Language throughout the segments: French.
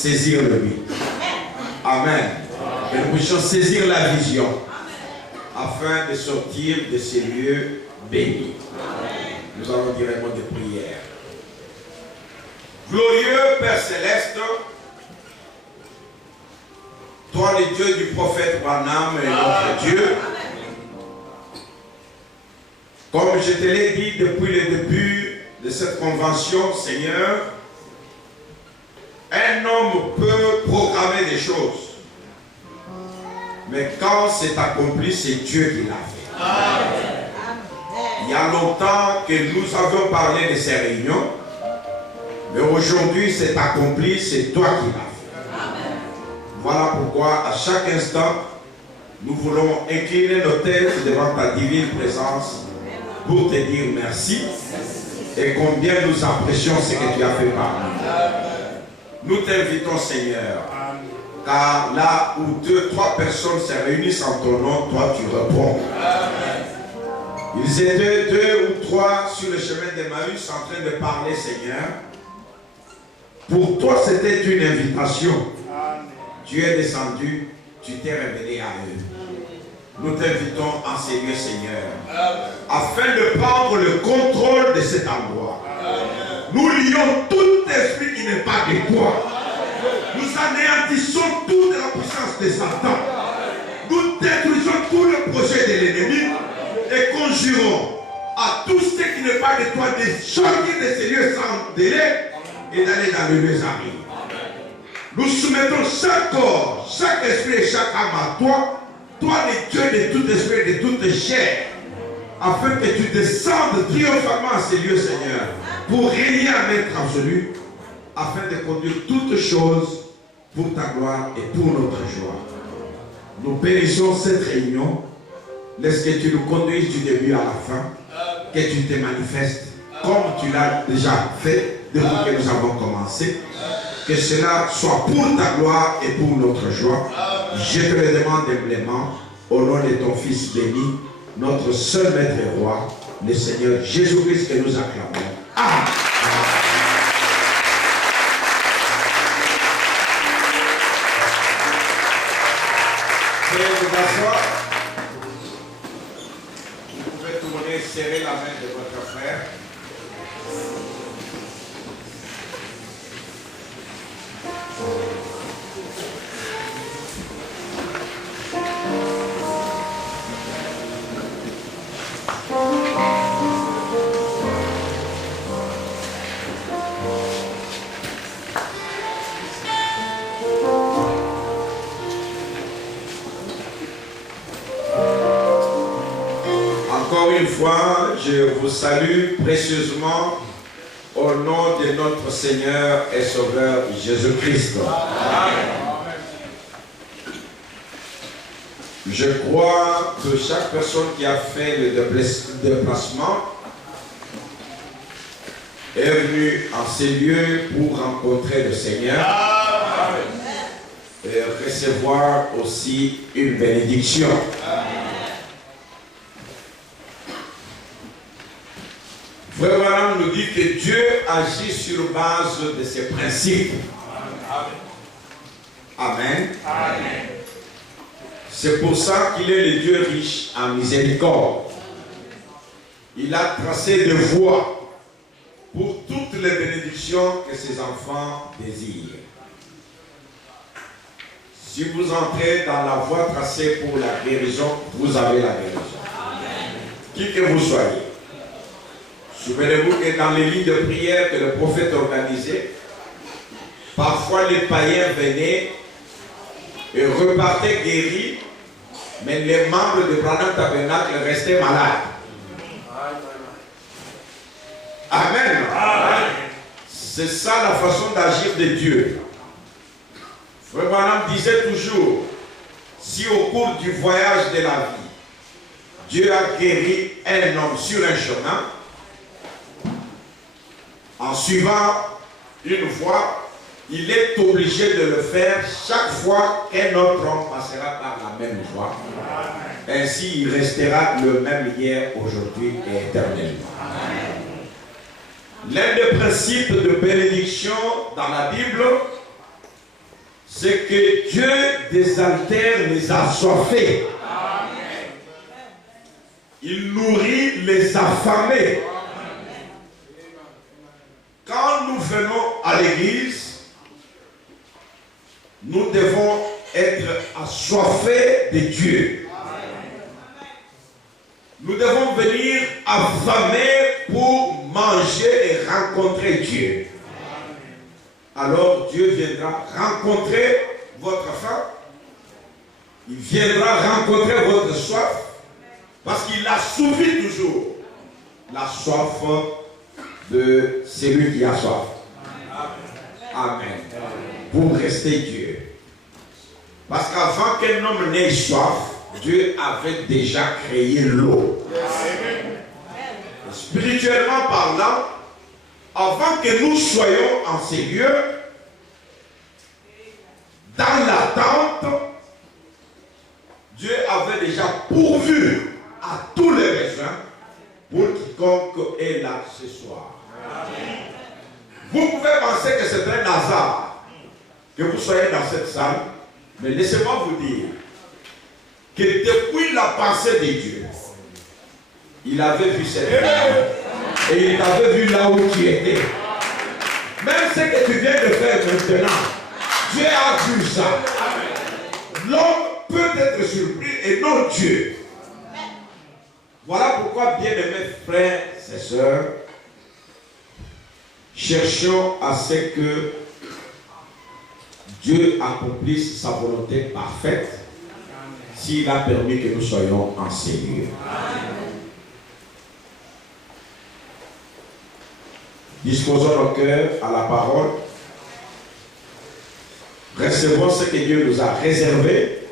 Saisir le but. Amen. Que nous puissions saisir la vision afin de sortir de ces lieux bénis. Nous allons dire un mot de prière. Glorieux Père Céleste, toi le Dieu du prophète Branham et notre Dieu, comme je te l'ai dit depuis le début de cette convention, Seigneur, un homme peut programmer des choses, mais quand c'est accompli, c'est Dieu qui l'a fait. Amen. Il y a longtemps que nous avons parlé de ces réunions, mais aujourd'hui c'est accompli, c'est toi qui l'as fait. Amen. Voilà pourquoi à chaque instant, nous voulons incliner nos têtes devant ta divine présence pour te dire merci et combien nous apprécions ce que tu as fait par nous. Nous t'invitons, Seigneur, car là où 2, 3 personnes se réunissent en ton nom, toi tu réponds. Ils étaient 2 ou 3 sur le chemin d'Emmaüs en train de parler, Seigneur. Pour toi, c'était une invitation. Tu es descendu, tu t'es révélé à eux. Nous t'invitons en ces lieux, Seigneur, afin de prendre le contrôle de cet endroit. Nous lions tout esprit qui n'est pas de toi. Nous anéantissons toute la puissance de Satan. Nous détruisons tout le projet de l'ennemi et conjurons à tout ce qui n'est pas de toi de sortir de ces lieux sans délai et d'aller dans les lieux arides. Nous soumettons chaque corps, chaque esprit et chaque âme à toi, toi le Dieu de tout esprit et de toute chair, afin que tu descendes triomphalement à ces lieux, Seigneur, pour régner à maître absolu, afin de conduire toutes choses pour ta gloire et pour notre joie. Nous bénissons cette réunion. Laisse que tu nous conduises du début à la fin, que tu te manifestes comme tu l'as déjà fait depuis que nous avons commencé. Que cela soit pour ta gloire et pour notre joie. Je te le demande humblement, au nom de ton Fils béni, notre seul Maître et Roi, le Seigneur Jésus-Christ que nous acclamons. Amen. Veuillez vous asseoir. Vous pouvez tourner, serrer la main de votre frère. Encore une fois, je vous salue précieusement au nom de notre Seigneur et Sauveur Jésus-Christ. Je crois que chaque personne qui a fait le déplacement est venue en ces lieux pour rencontrer le Seigneur et recevoir aussi une bénédiction. Frère Branham nous dit que Dieu agit sur base de ses principes. Amen. Amen. C'est pour ça qu'il est le Dieu riche en miséricorde. Il a tracé des voies pour toutes les bénédictions que ses enfants désirent. Si vous entrez dans la voie tracée pour la guérison, vous avez la guérison. Qui que vous soyez. Souvenez-vous que dans les lits de prière que le prophète organisait, parfois les païens venaient et repartaient guéris, mais les membres de Branham Tabernacle restaient malades. Amen. Amen. C'est ça la façon d'agir de Dieu. Frère Branham disait toujours, si au cours du voyage de la vie, Dieu a guéri un homme sur un chemin, en suivant une voie, il est obligé de le faire chaque fois qu'un autre homme passera par la même voie. Ainsi, il restera le même hier, aujourd'hui et éternellement. L'un des principes de bénédiction dans la Bible, c'est que Dieu désaltère les assoiffés. Il nourrit les affamés. Quand nous venons à l'église, nous devons être assoiffés de Dieu. Nous devons venir affamés pour manger et rencontrer Dieu. Alors Dieu viendra rencontrer votre faim. Il viendra rencontrer votre soif. Parce qu'il assouvit toujours la soif de celui qui a soif. Amen. Pour rester Dieu. Parce qu'avant qu'un homme n'ait soif, Dieu avait déjà créé l'eau. Spirituellement parlant, avant que nous soyons en ces lieux, dans l'attente, Dieu avait déjà pourvu à tous les besoins pour quiconque est là ce soir. Vous pouvez penser que c'est un hasard que vous soyez dans cette salle, mais laissez-moi vous dire que depuis la pensée de Dieu, il avait vu cette femme et il t'avait vu là où tu étais. Même ce que tu viens de faire maintenant, Dieu a vu ça. L'homme peut être surpris et non Dieu. Voilà pourquoi, bien-aimés frères et sœurs, cherchons à ce que Dieu accomplisse sa volonté parfaite s'il a permis que nous soyons en ces lieux. Disposons nos cœurs à la parole. Recevons ce que Dieu nous a réservé.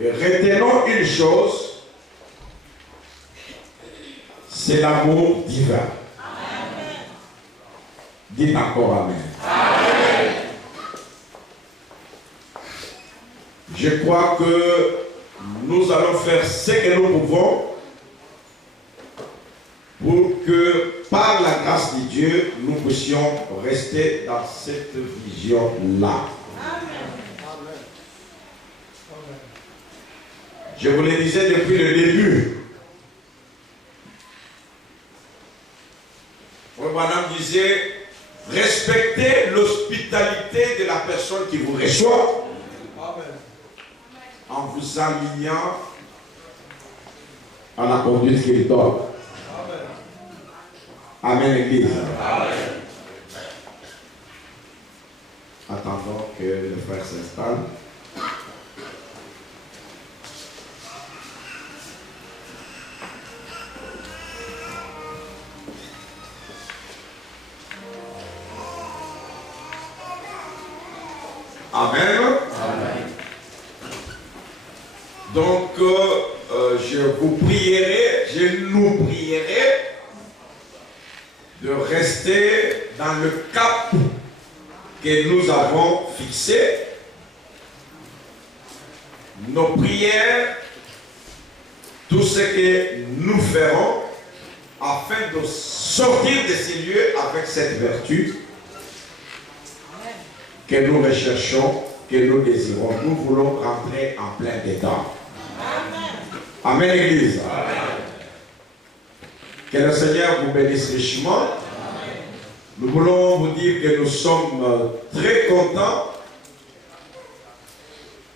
Et retenons une chose, c'est l'amour divin. Amen. Dites encore Amen. Amen. Je crois que nous allons faire ce que nous pouvons pour que, par la grâce de Dieu, nous puissions rester dans cette vision-là. Je vous le disais depuis le début. Madame disait, respectez l'hospitalité de la personne qui vous reçoit. En vous alignant à la conduite qu'il donne. Amen, Église. Attendons que le frère s'installe. Amen. Amen. Donc, je vous prierai, je nous prierai de rester dans le cap que nous avons fixé. Nos prières, tout ce que nous ferons afin de sortir de ces lieux avec cette vertu que nous recherchons, que nous désirons. Nous voulons rentrer en plein dedans. Amen, Église. Amen. Que le Seigneur vous bénisse richement. Amen. Nous voulons vous dire que nous sommes très contents.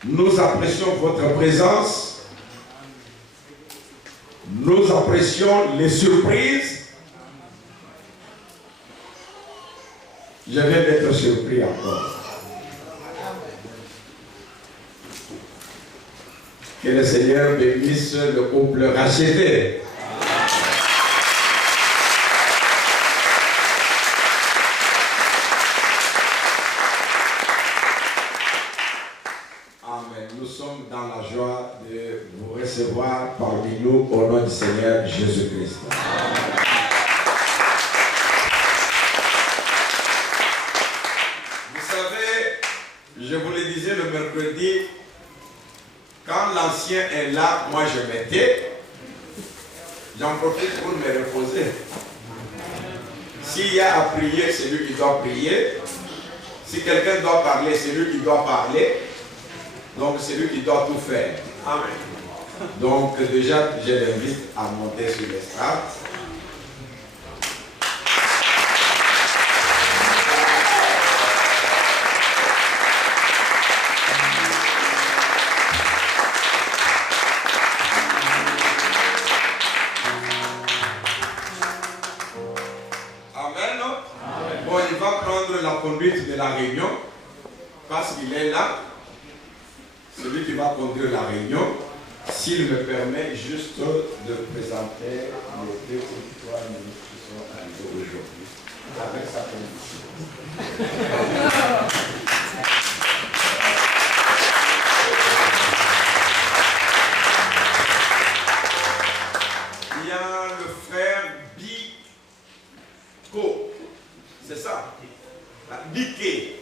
Nous apprécions votre présence. Nous apprécions les surprises. Je viens d'être surpris encore. Que le Seigneur bénisse le couple racheté. Amen. Nous sommes dans la joie de vous recevoir parmi nous au nom du Seigneur Jésus-Christ. Vous savez, je vous le disais le mercredi, quand l'ancien est là, moi je m'étais, j'en profite pour me reposer. S'il y a à prier, c'est lui qui doit prier. Si quelqu'un doit parler, c'est lui qui doit parler. Donc c'est lui qui doit tout faire. Amen. Donc déjà, je l'invite à monter sur l'estrade. prendre la conduite de la réunion, parce qu'il est là, celui qui va conduire la réunion, s'il me permet juste de présenter les 2 ou 3 ministres qui sont arrivés aujourd'hui, avec sa condition. Il y a le frère Biko, c'est ça, Bike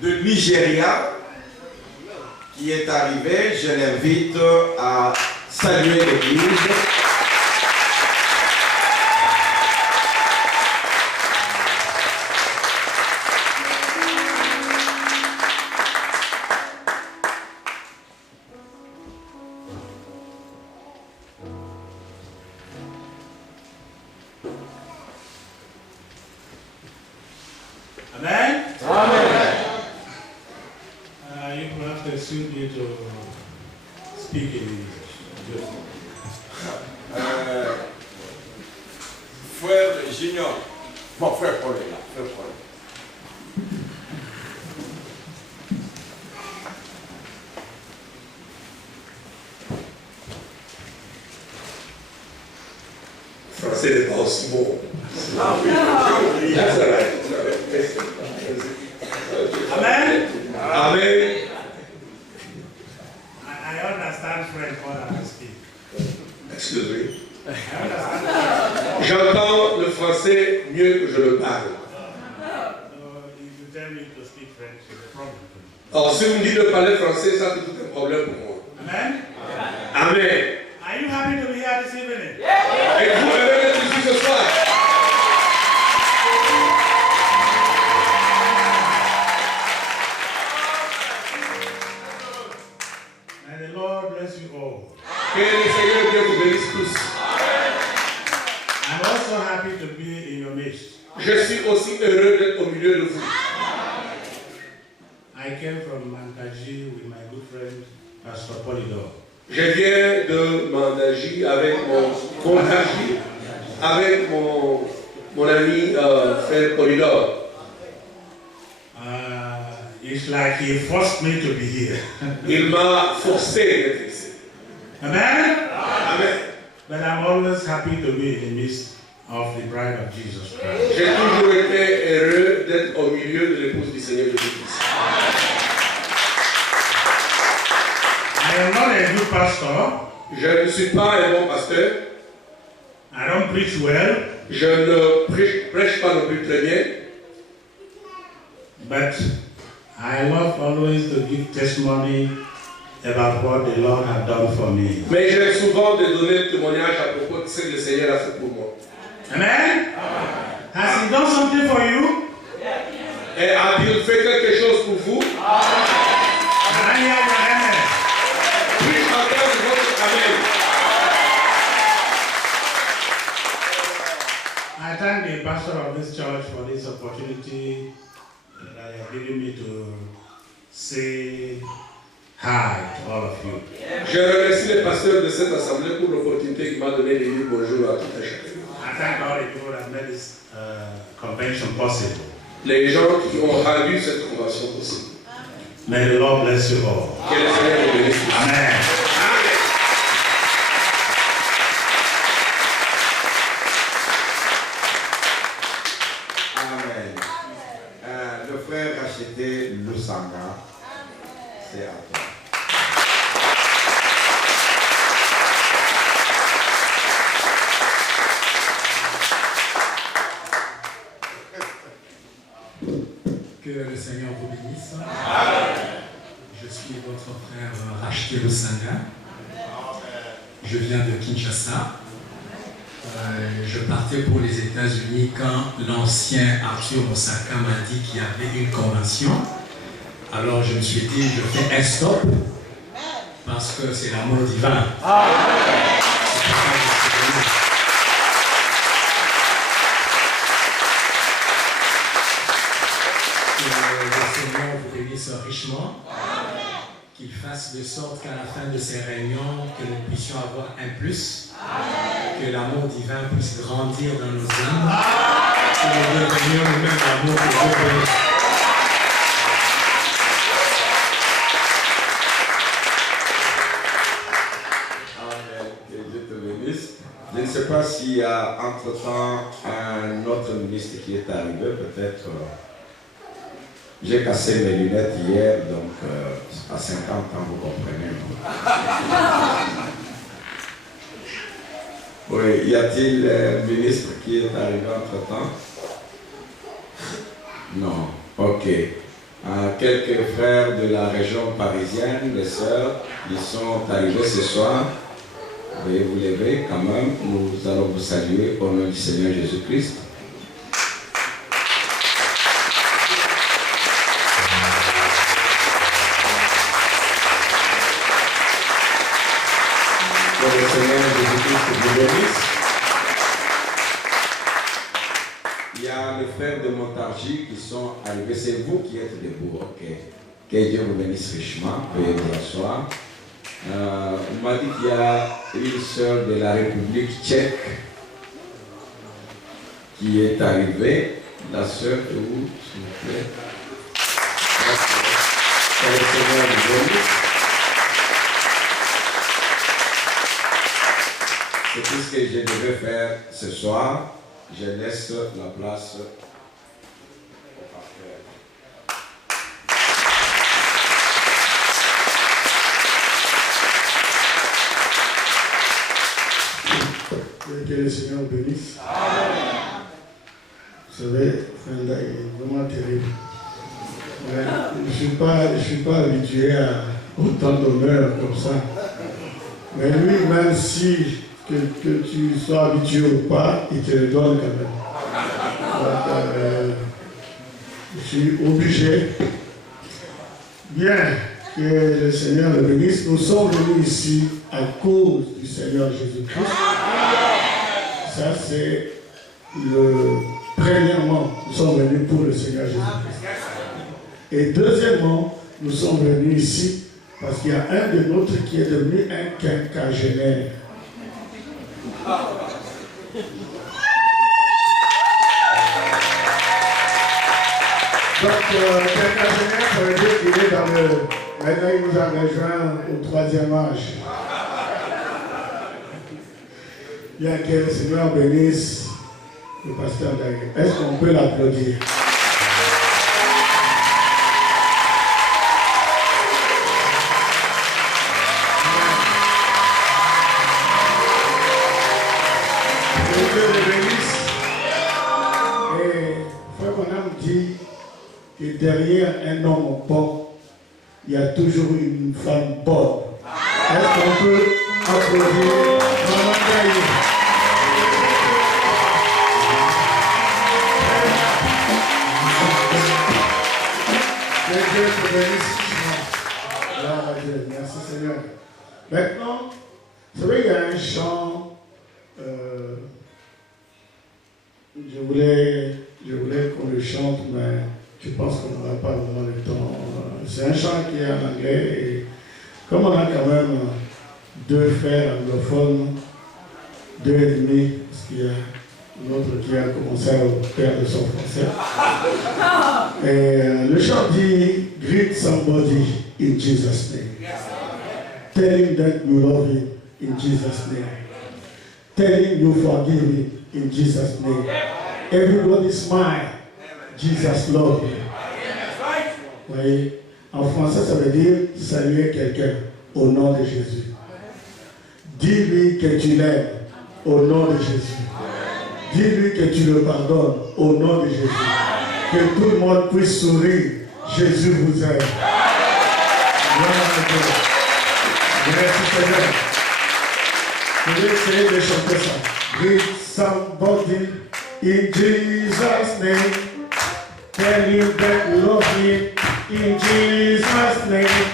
de Nigeria, qui est arrivé. Je l'invite à saluer l'église. Amen? Amen. You will have to excuse me to speak in English. Frère Junior. Bon, frère Paul est là. Frère Paul. Français n'est pas aussi bon. Ah oui, j'ai oublié. Amen? Amen. I understand French more than I speak. Excusez. I understand. J'entends le français mieux que je le parle. So if you tell me to speak French, it's a problem for me. Alors, si vous me dites de parler français, ça c'est tout un problème pour moi. Amen? Amen. Are you happy to be here this evening? Et vous devez être ici ce soir. May the Lord bless you all. Que le Seigneur Dieu vous bénisse tous. I'm also happy to be in your midst. Je suis aussi heureux d'être au milieu de vous. I came from Mankaji with my good friend, Pastor Polydor. Je viens de Mandaji avec mon ami frère Polydor. It's like he forced me to be here. Il m'a forcé d'être ici. Amen? Amen. But I'm always happy to be in the midst of the bride of Jesus Christ. J'ai toujours été heureux d'être au milieu de l'épouse du Seigneur Jésus-Christ. I am not a good pastor. Je ne suis pas un bon pasteur. I don't preach well. Je ne prêche pas non plus très bien. But I love always to give testimony about what the Lord has done for me. Mais j'aime souvent de donner le témoignage à propos de ce que le Seigneur a fait pour moi. Amen? Has He done something for you? Et a-t-il fait quelque chose pour vous? Can I hear your amen? Puis-je entendre votre amen? I thank the pastor of this church for this opportunity that he has given me to say hi to all of you. Je remercie les pasteurs de cette assemblée pour l'opportunité qu'il m'a donné de dire bonjour à tout un chacun. I thank all the people that made this convention possible. Les gens qui ont rendu cette convention possible. May the Lord bless you all. Que le Seigneur vous bénisse. Amen. Amen. Le frère racheté Lusanga, c'est à toi. Que le Seigneur vous bénisse. Amen. Je suis votre frère Racheté Lusanga. Je viens de Kinshasa. Je partais pour les États-Unis quand l'ancien Arthur Osaka m'a dit qu'il y avait une convention. Alors je me suis dit, je fais un stop parce que c'est l'amour divin. Que le Seigneur vous bénisse richement. Qu'il fasse de sorte qu'à la fin de ces réunions, que nous puissions avoir un plus. Que l'amour divin puisse grandir dans nos âmes. Que nous devenions nous-mêmes l'amour de Dieu. Je ne sais pas s'il y a entre-temps un autre ministre qui est arrivé, peut-être. J'ai cassé mes lunettes hier, donc à 50 ans, vous comprenez. Oui, y a-t-il un ministre qui est arrivé entre-temps? Non, ok. Quelques frères de la région parisienne, les sœurs, ils sont arrivés ce soir. Veuillez vous lever quand même. Nous allons vous saluer au nom du Seigneur Jésus-Christ. Que le Seigneur Jésus-Christ vous bénisse. Il y a les frères de Montargis qui sont arrivés. C'est vous qui êtes debout. Ok. Que Dieu vous bénisse richement. Veuillez vous asseoir. On m'a dit qu'il y a une sœur de la République tchèque qui est arrivée. La sœur est où, s'il vous plaît? Que le Seigneur vous bénisse. C'est tout ce que je devais faire ce soir. Je laisse la place au pasteur. Que le Seigneur bénisse. Vous savez, Fenda est vraiment terrible. Ouais, je ne suis pas habitué à autant d'honneur comme ça. Mais lui, même si que tu sois habitué ou pas, il te le donne quand même. Donc, je suis obligé. Bien, que le Seigneur le bénisse. Nous sommes venus ici à cause du Seigneur Jésus-Christ. Ça, c'est premièrement, nous sommes venus pour le Seigneur Jésus-Christ. Et deuxièmement, nous sommes venus ici parce qu'il y a un de nôtres qui est devenu un quinquagénaire. Donc, quinquagénaire, ça veut dire qu'il est dans le... Maintenant, il nous a rejoint au 3e âge. Bien que le Seigneur bénisse le pasteur Daguerre. Est-ce qu'on peut l'applaudir? Que Dieu le bénisse. Et Frère Bonhomme dit que derrière un homme bon, il y a toujours une femme bonne. Est-ce qu'on peut applaudir Maman Daguerre? Que Dieu te bénisse. Gloire à Dieu. Merci Seigneur. Maintenant, vous savez, il y a un chant. Je voulais qu'on le chante, mais je pense qu'on n'aura pas vraiment le temps. C'est un chant qui est en anglais. Et comme on a quand même 2 frères anglophones, 2 ennemis, parce qu'il y a l'autre qui a commencé à perdre son français. Et le chant dit greet somebody in Jesus' name. Tell him that you love him in Jesus' name. Tell him you forgive him in Jesus' name. Everybody smile. Jesus love you. Vous voyez, en français, ça veut dire saluer quelqu'un au nom de Jésus. Dis-lui que tu l'aimes au nom de Jésus. Dis-lui que tu le pardonnes au nom de Jésus. Que tout le monde puisse sourire. Jésus vous aime. Merci Seigneur. Je vais essayer de chanter ça. Greet somebody in Jesus' name. Tell him that you love him in Jesus' name.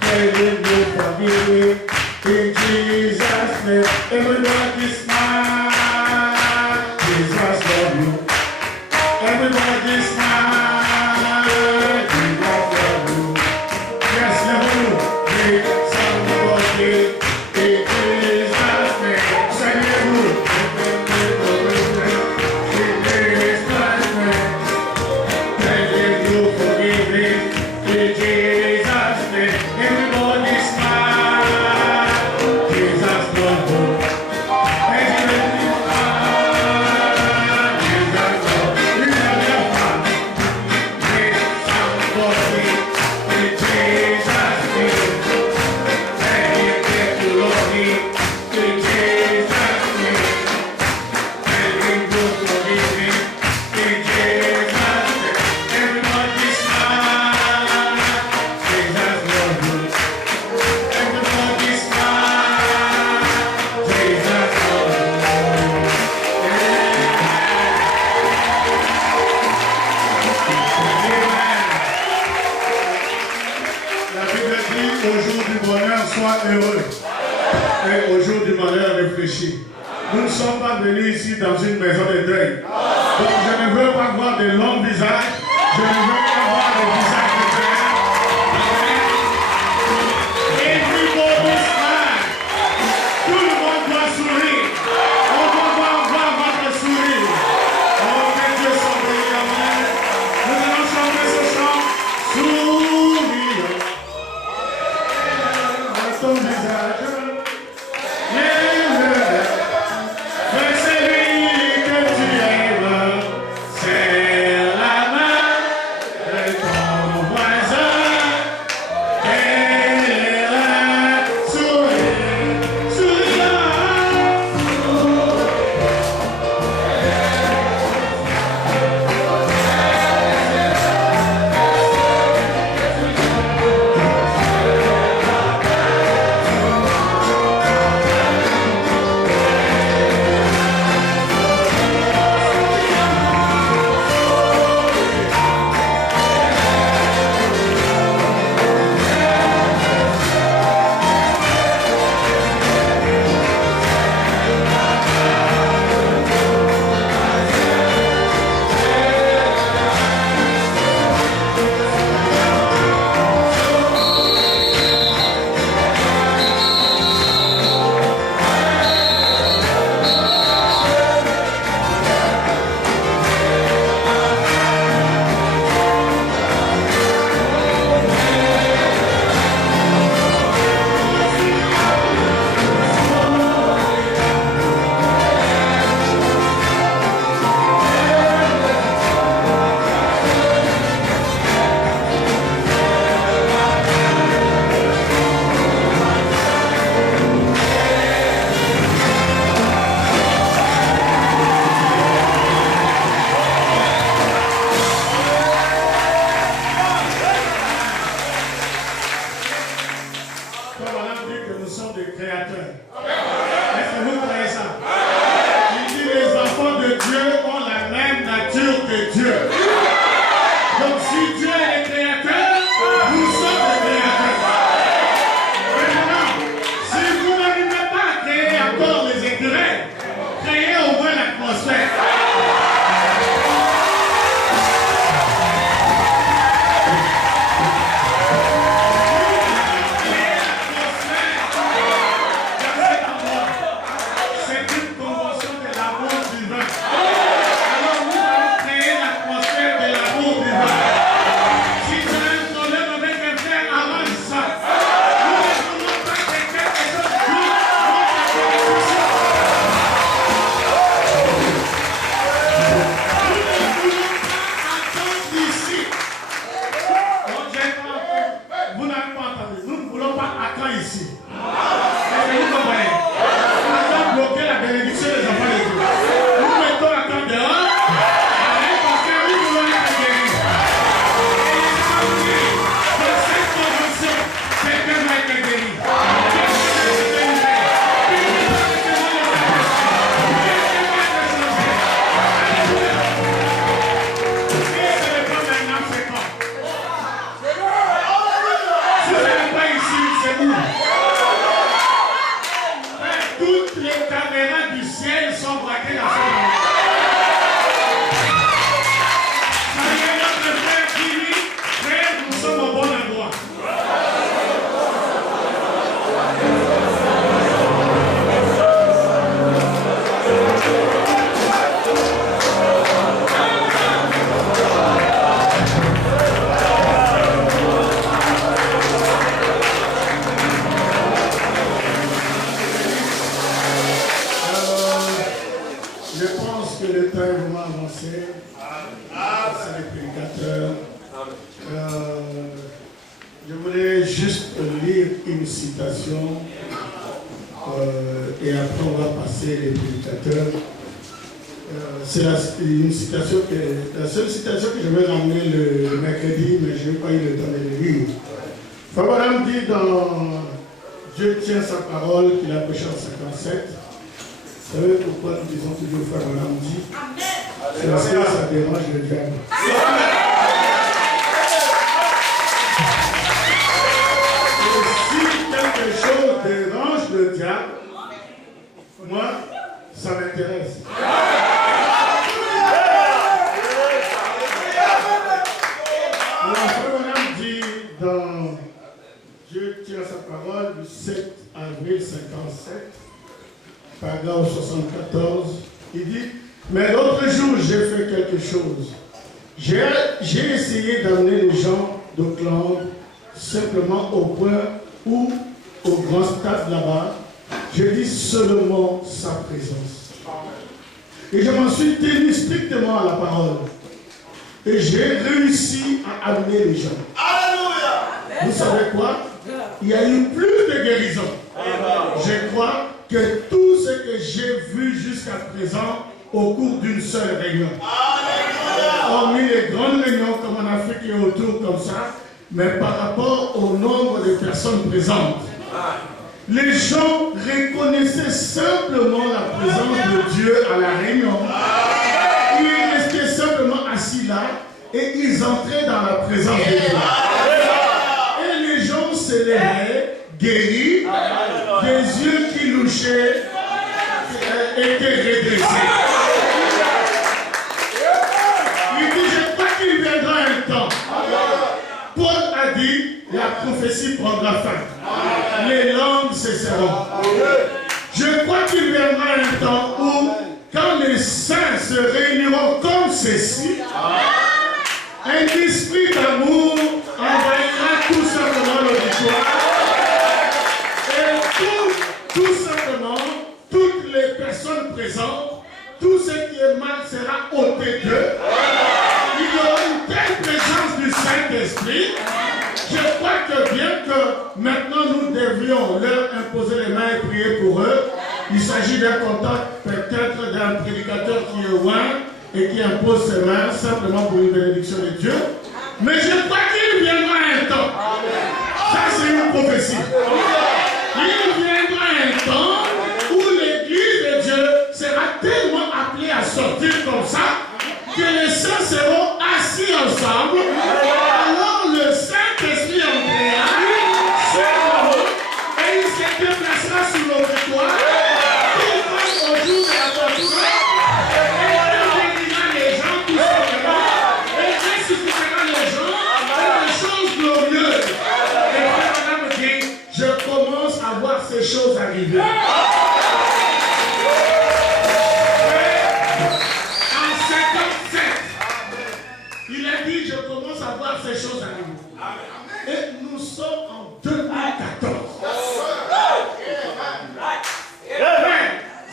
Tell him you forgive him in Jesus' name. Everybody smile. Jesus love you. Everybody smile. Jesus love you. Yes, love you. Greet somebody in Jesus' name. Salut-vous. In Jesus' name. Tell péché. Nous ne sommes pas venus ici dans une maison de deuil. Donc je ne veux pas voir de longs visages. Je ne veux pas voir de visages de deuil. Everybody smile. Tout le monde doit sourire. On doit voir votre sourire. Oh, que Dieu soit béni, amen. Nous allons chanter ce chant. Sourire. À ton visage. Je voulais juste lire une citation et après on va passer les prédicateurs. C'est une citation la seule citation que je vais ramener le mercredi, mais je n'ai pas eu le temps de le lire. Fabaram dit dans Dieu tient sa parole qu'il a prêché en 57. Vous savez pourquoi nous disons toujours Fabaram dit? C'est parce que ça dérange le diable. Et si quelque chose dérange le diable, moi ça m'intéresse. Le frère Branham dit dans Dieu tient sa parole du 7 avril 57, paragraphe 74, il dit, mais l'autre jour j'ai fait quelque chose. J'ai essayé d'amener les gens d'Auckland simplement au point où, au grand stade là-bas, je dis seulement sa présence. Et je m'en suis tenu strictement à la parole. Et j'ai réussi à amener les gens. Alléluia! Vous savez quoi? Il y a eu plus de guérison. Je crois que tout ce que j'ai vu jusqu'à présent au cours d'une seule réunion. Hormis les grandes réunions comme en Afrique et autour comme ça, mais par rapport au nombre de personnes présentes, les gens reconnaissaient simplement la présence de Dieu à la réunion. Ils restaient simplement assis là et ils entraient dans la présence de Dieu. Et les gens se levaient, guéris, des yeux qui louchaient, étaient redressés. Il dit, je crois qu'il viendra un temps. Paul a dit, la prophétie prendra fin. Les langues cesseront. Je crois qu'il viendra un temps où, quand les saints se réuniront comme ceci, un esprit d'amour envahira tout simplement l'auditoire. Et tout simplement, toutes les personnes présentes, tout ce qui est mal sera ôté d'eux. Il y aura une telle présence du Saint-Esprit. Je crois que bien que maintenant nous devions leur imposer les mains et prier pour eux, il s'agit d'un contact peut-être d'un prédicateur qui est loin et qui impose ses mains simplement pour une bénédiction de Dieu. Mais je crois qu'il viendra un temps. Ça c'est une prophétie. Il viendra un temps où l'Église de Dieu sera tellement appelée à sortir comme ça que les saints seront assis ensemble. Alors le Saint-Esprit entrera sur eux et il se déplacera sur l'auditoire. Tout comme au jour de la voiture. Et il bénira les gens tout simplement. Et ressuscitera les gens et des choses glorieuses. Et Frère Branham dit, je commence à voir ces choses arriver. Ces choses arrivent. Et nous sommes en 2014.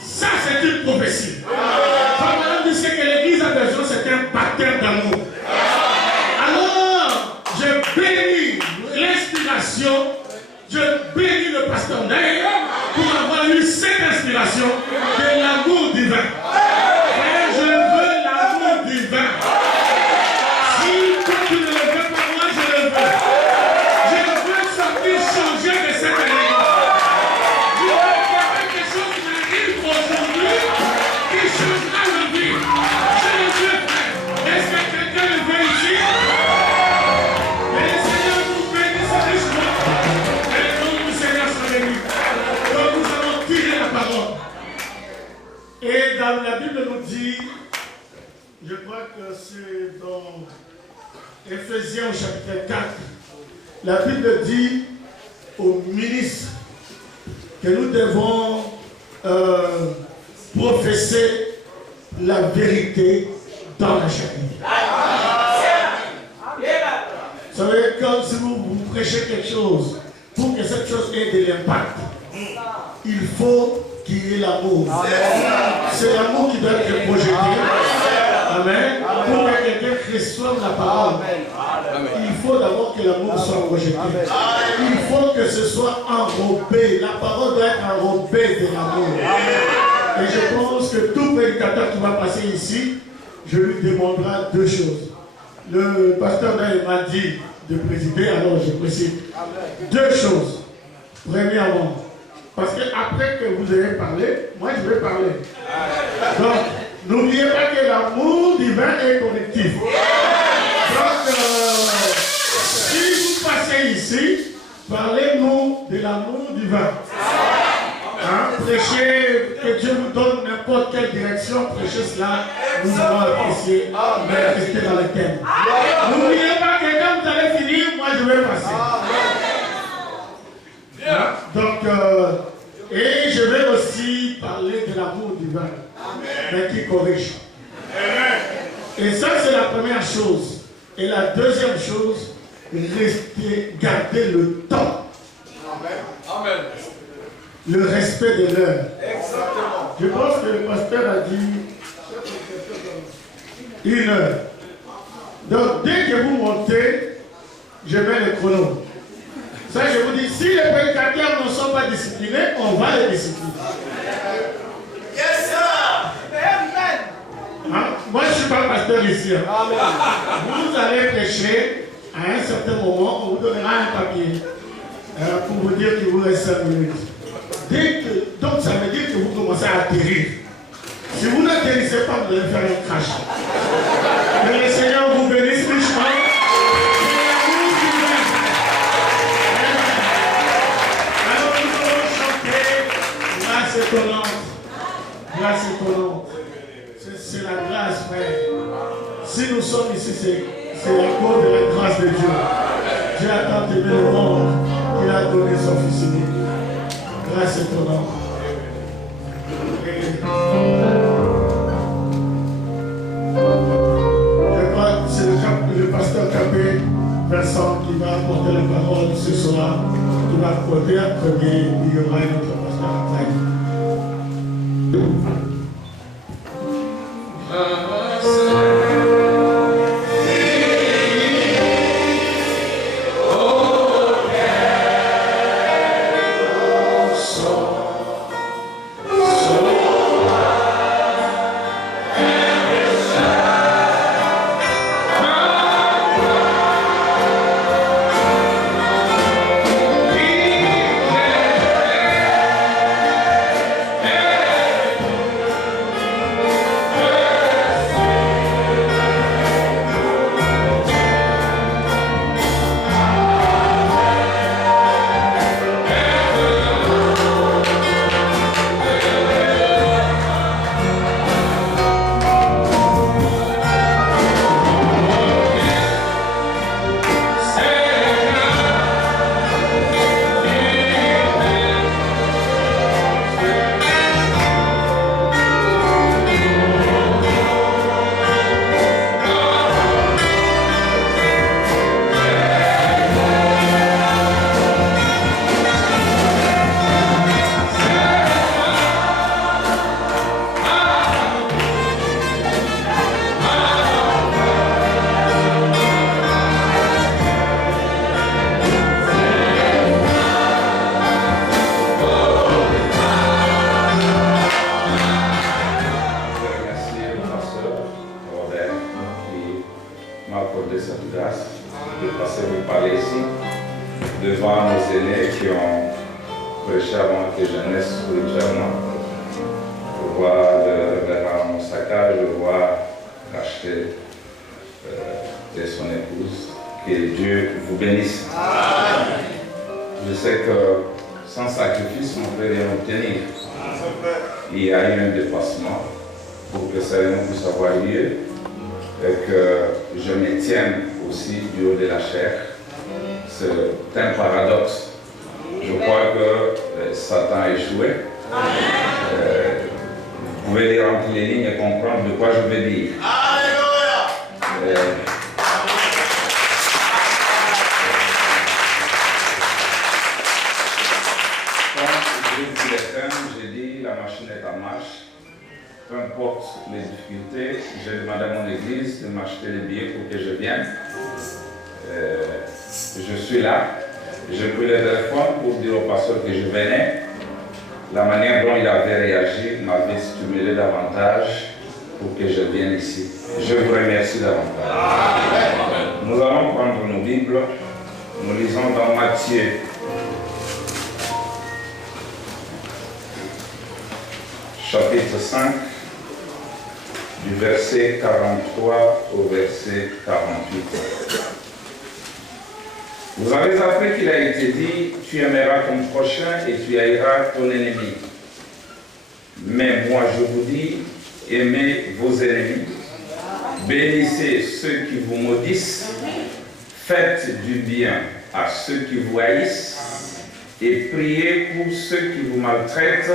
Ça, c'est une prophétie. Quand on dit que l'Église a besoin, c'est un baptême d'amour. Alors, je bénis l'inspiration, je bénis le pasteur Ndaye pour avoir eu cette inspiration de l'amour divin. Et je veux l'amour divin. Et dans la Bible nous dit, je crois que c'est dans Éphésiens au chapitre 4, la Bible dit aux ministres que nous devons professer la vérité dans la charité. Vous savez, quand si vous prêchez quelque chose, pour que cette chose ait de l'impact, il faut qu'il y ait l'amour. C'est l'amour qui doit être projeté. Amen. Pour que quelqu'un reçoive la parole, il faut d'abord que l'amour soit projeté. Il faut que ce soit enrobé. La parole doit être enrobée de l'amour. Et je pense que tout prédicateur qui va passer ici, je lui demanderai deux choses. Le pasteur Ndaye m'a dit de présider, alors je précise. Deux choses. Premièrement, parce que après que vous avez parlé, moi je vais parler. Donc, n'oubliez pas que l'amour divin est collectif. Donc, si vous passez ici, parlez-nous de l'amour divin. Hein? Prêchez que Dieu vous donne n'importe n'importe quelle direction, prêcher cela, nous allons apprécier, mais rester dans le thème. N'oubliez pas que quand vous allez finir, moi je vais passer. Donc, et je vais aussi parler de l'amour du vin, mais qui corrige. Et ça, c'est la première chose. Et la deuxième chose, garder le temps. Amen. Le respect de l'heure. Exactement. Je pense que le pasteur a dit 1 heure. Donc, dès que vous montez, je mets le chrono. Ça, je vous dis, si les prédicateurs ne sont pas disciplinés, on va les discipliner. Yes, sir. Amen. Hein? Moi, je ne suis pas pasteur ici. Hein. Vous allez prêcher, à un certain moment, on vous donnera un papier pour vous dire qu'il vous reste 5 minutes. Donc, ça veut dire que vous commencez à atterrir. Si vous n'atterrissez pas, vous allez faire un crash. Que le Seigneur vous bénisse richement. Alors, nous allons chanter grâce étonnante. Grâce étonnante. C'est la grâce, frère. Si nous sommes ici, c'est à cause de la grâce de Dieu. Dieu a tant aimé le monde qu'il a donné son Fils unique. Grâce étonnante. Je crois que c'est le pasteur Capé, Vincent, qui va apporter la parole ce soir. Qui va apporter un premier, il y aura un autre pasteur après. Chapitre 5, du verset 43 au verset 48. Vous avez appris qu'il a été dit, tu aimeras ton prochain et tu haïras ton ennemi. Mais moi je vous dis, aimez vos ennemis, bénissez ceux qui vous maudissent, faites du bien à ceux qui vous haïssent et priez pour ceux qui vous maltraitent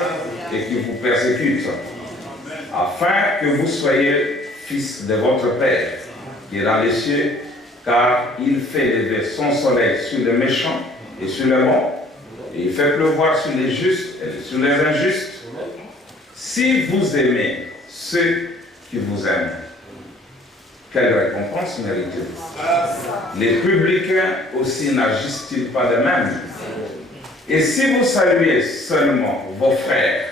et qui vous persécutent, afin que vous soyez fils de votre Père qui est dans les cieux, car il fait lever son soleil sur les méchants et sur les bons, et il fait pleuvoir sur les justes et sur les injustes. Si vous aimez ceux qui vous aiment, quelle récompense méritez-vous? Les publicains aussi n'agissent-ils pas de même? Et si vous saluez seulement vos frères,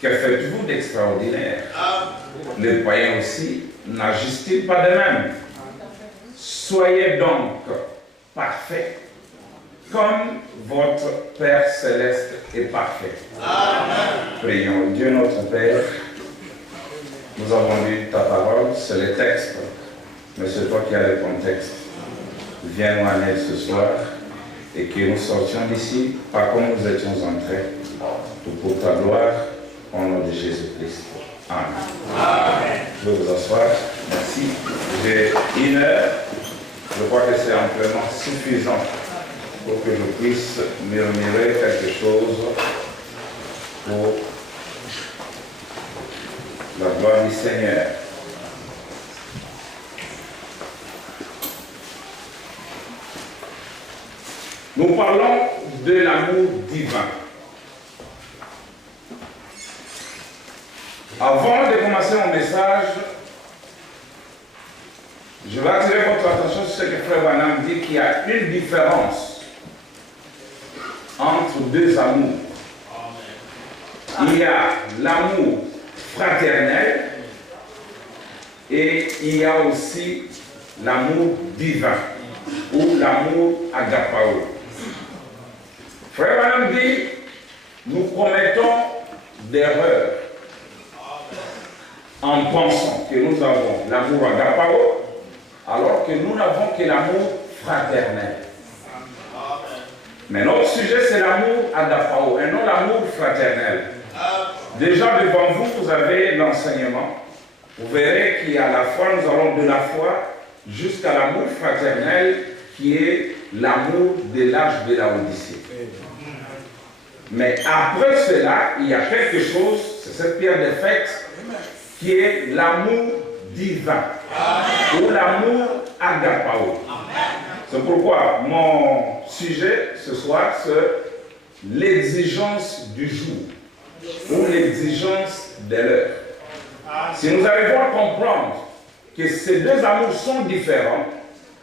que faites-vous d'extraordinaire? Les païens aussi n'agissent-ils pas de même? Soyez donc parfaits, comme votre Père Céleste est parfait. Amen. Prions. Dieu notre Père, nous avons lu ta parole, c'est le texte, mais c'est toi qui as le contexte. Viens nous en aide ce soir et que nous sortions d'ici, pas comme nous étions entrés, tout pour ta gloire, au nom de Jésus-Christ. Amen. Amen. Je vais vous asseoir. Merci. J'ai 1 heure. Je crois que c'est amplement suffisant pour que je puisse murmurer quelque chose pour la gloire du Seigneur. Nous parlons de l'amour divin. Avant de commencer mon message, je vais attirer votre attention sur ce que Frère Branham dit, qu'il y a une différence entre deux amours. Il y a l'amour fraternel et il y a aussi l'amour divin ou l'amour agapao. Frère Branham dit, nous commettons d'erreurs en pensant que nous avons l'amour agapao alors que nous n'avons que l'amour fraternel. Mais notre sujet c'est l'amour agapao et non l'amour fraternel. Déjà devant vous, vous avez l'enseignement. Vous verrez qu'il y a la foi, nous allons de la foi jusqu'à l'amour fraternel qui est l'amour de l'âge de la Odyssée. Mais après cela, il y a quelque chose, c'est cette pierre de fête, qui est l'amour divin ou l'amour agapao. C'est pourquoi mon sujet ce soir, c'est l'exigence du jour ou l'exigence de l'heure. Si nous arrivons à comprendre que ces deux amours sont différents,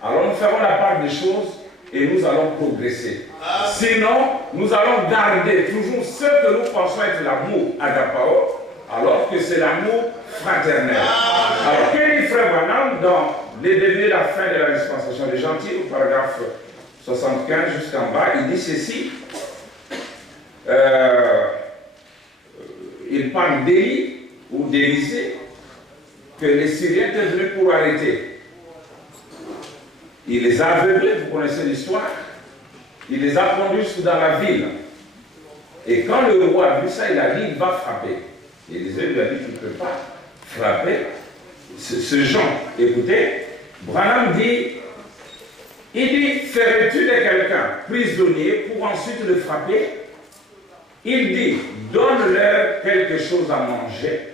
alors nous ferons la part des choses et nous allons progresser. Sinon, nous allons garder toujours ce que nous pensons être l'amour agapao, alors que c'est l'amour fraternel. Alors, que dit Frère Branham dans les débuts et la fin de la dispensation des gentils, au paragraphe 75 jusqu'en bas, il dit ceci. Il parle d'Élie ou d'Élysée que les Syriens étaient venus pour arrêter. Il les a aveuglés, vous connaissez l'histoire. Il les a conduits dans la ville. Et quand le roi a vu ça, il a dit, il va frapper. Élisée lui a dit, tu ne peux pas frapper ce genre. Écoutez, Branham dit, il dit, ferais-tu de quelqu'un prisonnier pour ensuite le frapper? Il dit, donne-leur quelque chose à manger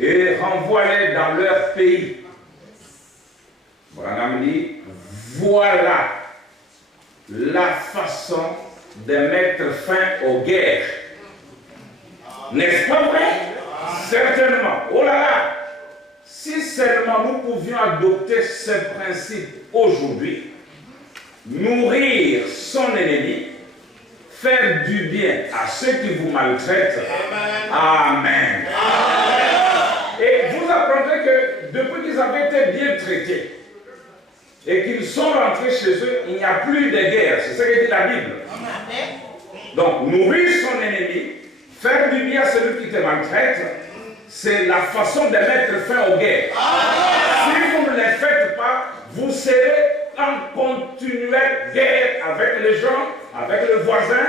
et renvoie-les dans leur pays. Branham dit, voilà la façon de mettre fin aux guerres. N'est-ce pas vrai? Certainement. Oh là là! Si seulement nous pouvions adopter ce principe aujourd'hui, nourrir son ennemi, faire du bien à ceux qui vous maltraitent. Amen. Amen. Et vous apprendrez que depuis qu'ils avaient été bien traités et qu'ils sont rentrés chez eux, il n'y a plus de guerre. C'est ce que dit la Bible. Donc, nourrir son ennemi, faire du bien à celui qui te maltraite, c'est la façon de mettre fin aux guerres. Si vous ne les faites pas, vous serez en continuelle guerre avec les gens, avec le voisin.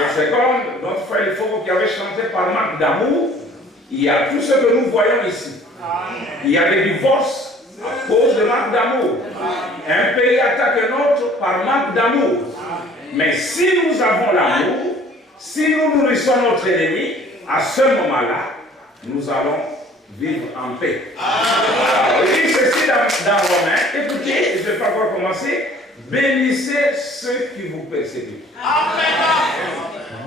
Et c'est comme notre frère Ifoko qui avait chanté par manque d'amour. il y a tout ce que nous voyons ici. Il y a des divorces à cause de manque d'amour. Un pays attaque un autre par manque d'amour. Mais si nous avons l'amour, si nous nourrissons notre ennemi, à ce moment-là, nous allons vivre en paix. Alors, il dit ceci dans Romains. Écoutez, je ne vais pas encore commencer. Bénissez ceux qui vous persécutent.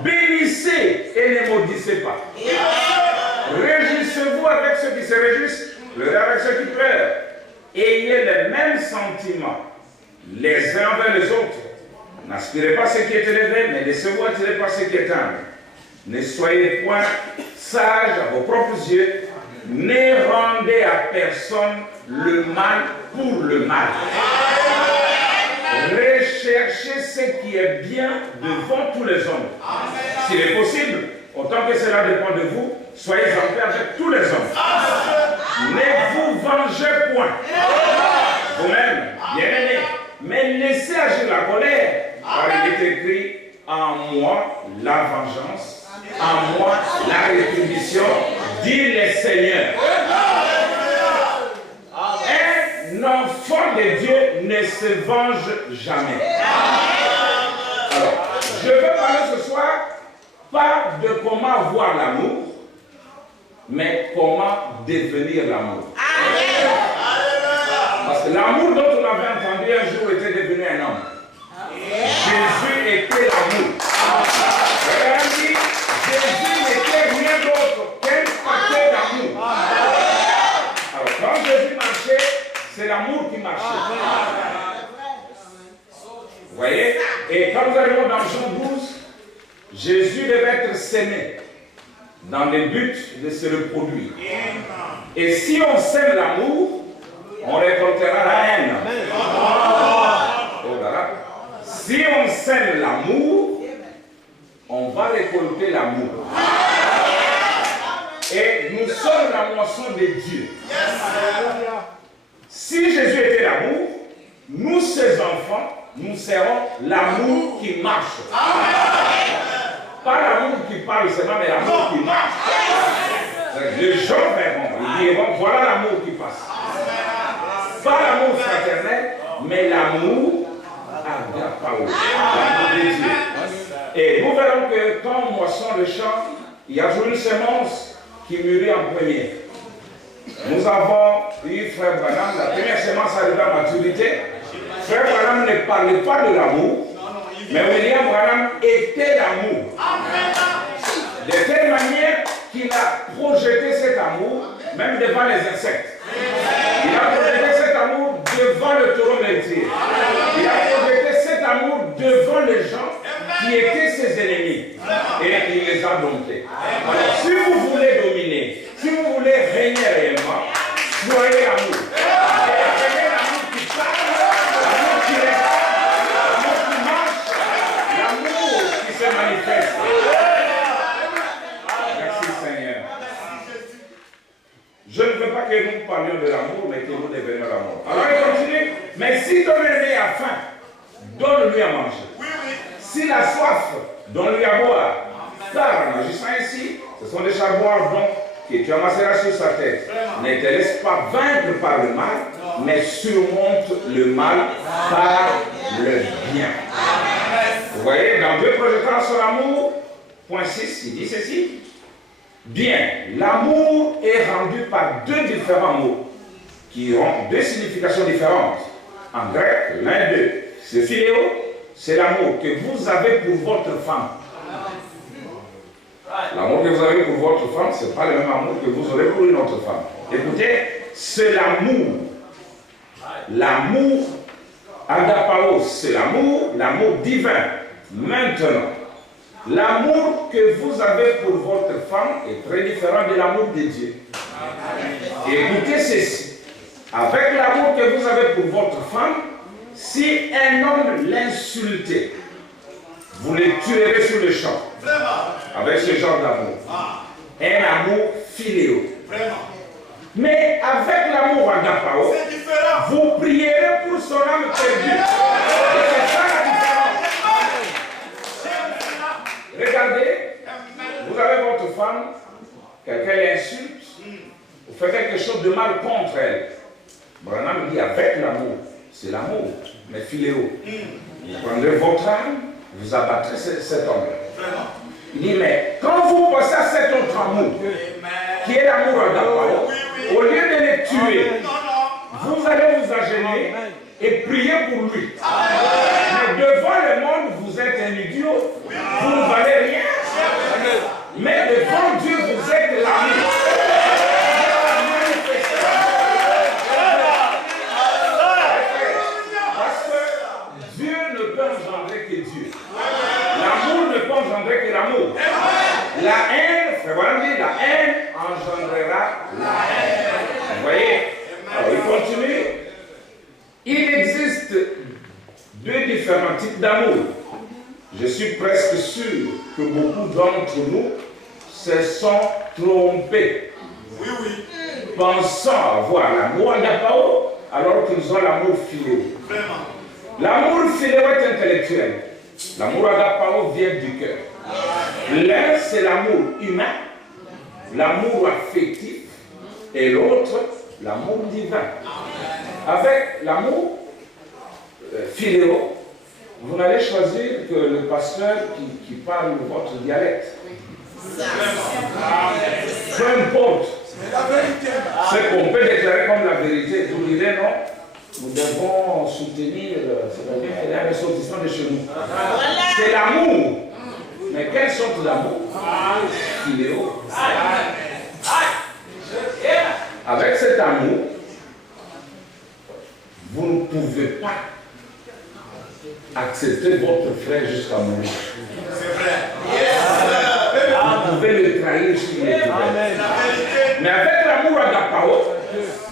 Bénissez et ne maudissez pas. Réjouissez-vous avec ceux qui se réjouissent, pleurez avec ceux qui pleurent. Ayez les mêmes sentiments les uns envers les autres. N'aspirez pas ce qui est élevé, mais laissez-vous attirer par ce qui est humble. Ne soyez point sages à vos propres yeux, ne rendez à personne le mal pour le mal. Recherchez ce qui est bien devant tous les hommes. S'il est possible, autant que cela dépend de vous, soyez en paix avec tous les hommes. Ne vous vengez point vous-même, bien-aimés, mais laissez agir la colère, car il est écrit en moi la vengeance, en moi la rétribution, dit le Seigneur. Un enfant de Dieu ne se venge jamais. Alors, je veux parler ce soir pas de comment avoir l'amour, mais comment devenir l'amour. Parce que l'amour dont on avait entendu un jour était devenu un homme. Jésus était l'amour. Regardez, Jésus n'était rien d'autre qu'un paquet d'amour. Alors, quand Jésus marchait, c'est l'amour qui marchait. Vous voyez? Et quand nous arrivons dans Jean 12, Jésus devait être sémé dans le but de se reproduire. Et si on sème l'amour, on récoltera la haine. Oh là là. Si on sème l'amour, on va récolter l'amour. Et nous sommes la moisson de Dieu. Si Jésus était l'amour, nous, ses enfants, nous serons l'amour qui marche. Pas l'amour qui parle seulement, mais l'amour qui marche. Les gens verront, ils diront, voilà l'amour qui passe. Pas l'amour fraternel, mais l'amour agapao, l'amour de Dieu. Et nous verrons que quand on moissonne le champ, il y a toujours une semence qui mûrit en premier. Nous avons eu Frère Branham, la première semence arrivée à maturité. Frère Branham ne parlait pas de l'amour, mais William Branham était l'amour. De telle manière qu'il a projeté cet amour même devant les insectes. Il a projeté cet amour devant le taureau laitier. Il a projeté cet amour devant les gens qui étaient ses ennemis. Et il les a domptés. Alors, si vous voulez dominer, si vous voulez régner réellement, soyez l'amour. Soyez l'amour qui parle, l'amour qui reste, l'amour qui marche, l'amour qui se manifeste. Merci Seigneur. Je ne veux pas que nous parlions de l'amour, mais que nous devenions l'amour. Alors il continue. Mais si ton aîné a faim, donne-lui à manger. S'il a soif, donne-lui à boire. Car en agissant ainsi, ce sont des charbons ardents que tu amasseras sur sa tête. Ne te laisse pas vaincre par le mal, mais surmonte le mal par le bien. Vous voyez, dans 2 projecteurs sur l'amour, point 6, il dit ceci. Bien, l'amour est rendu par 2 différents mots qui ont 2 significations différentes. En grec, l'un d'eux, c'est philéo, c'est l'amour que vous avez pour votre femme. L'amour que vous avez pour votre femme, ce n'est pas le même amour que vous aurez pour une autre femme. Écoutez, c'est l'amour. L'amour, agapao, c'est l'amour divin. Maintenant, l'amour que vous avez pour votre femme est très différent de l'amour de Dieu. Écoutez ceci. Avec l'amour que vous avez pour votre femme, si un homme l'insultait, vous le tuerez sur le champ. Avec ce genre d'amour. Un amour philéo. Mais avec l'amour agapao, vous prierez pour son âme perdue. C'est ça la différence. Regardez, vous avez votre femme, quelqu'un l'insulte, vous faites quelque chose de mal contre elle. Branham dit avec l'amour, c'est l'amour, mais philéo. Vous prendrez votre âme, vous abattrez cet homme. Il dit, mais quand vous passez à cet autre amour, qui est l'amour agapao, au lieu de les tuer, vous allez vous agenouiller et prier pour lui. Mais devant le monde, vous êtes un idiot, vous ne valez rien. Mais devant Dieu, vous êtes l'amour. Parce que Dieu ne peut engendrer que Dieu. L'amour ne peut engendrer que l'amour. La haine, frère, voilà, la haine engendrera la haine. Vous voyez? Alors, il continue. Il existe deux différents types d'amour. Je suis presque sûr que beaucoup d'entre nous se sont trompés. Oui, oui. Pensant avoir l'amour agapao alors qu'ils ont l'amour philéo. L'amour philéo est intellectuel. L'amour agapao vient du cœur. L'un, c'est l'amour humain, l'amour affectif, et l'autre, l'amour divin. Avec l'amour philéo, vous n'allez choisir que le pasteur qui parle votre dialecte. Peu importe. Ce qu'on peut déclarer comme la vérité, vous direz non, nous devons soutenir, c'est-à-dire les ressortissants de chez nous. C'est l'amour. Mais quelle sorte d'amour? Philéo. Avec cet amour, vous ne pouvez pas accepter votre frère jusqu'à mourir. C'est vrai. Vous pouvez le trahir s'il est vrai. Mais avec l'amour agapao,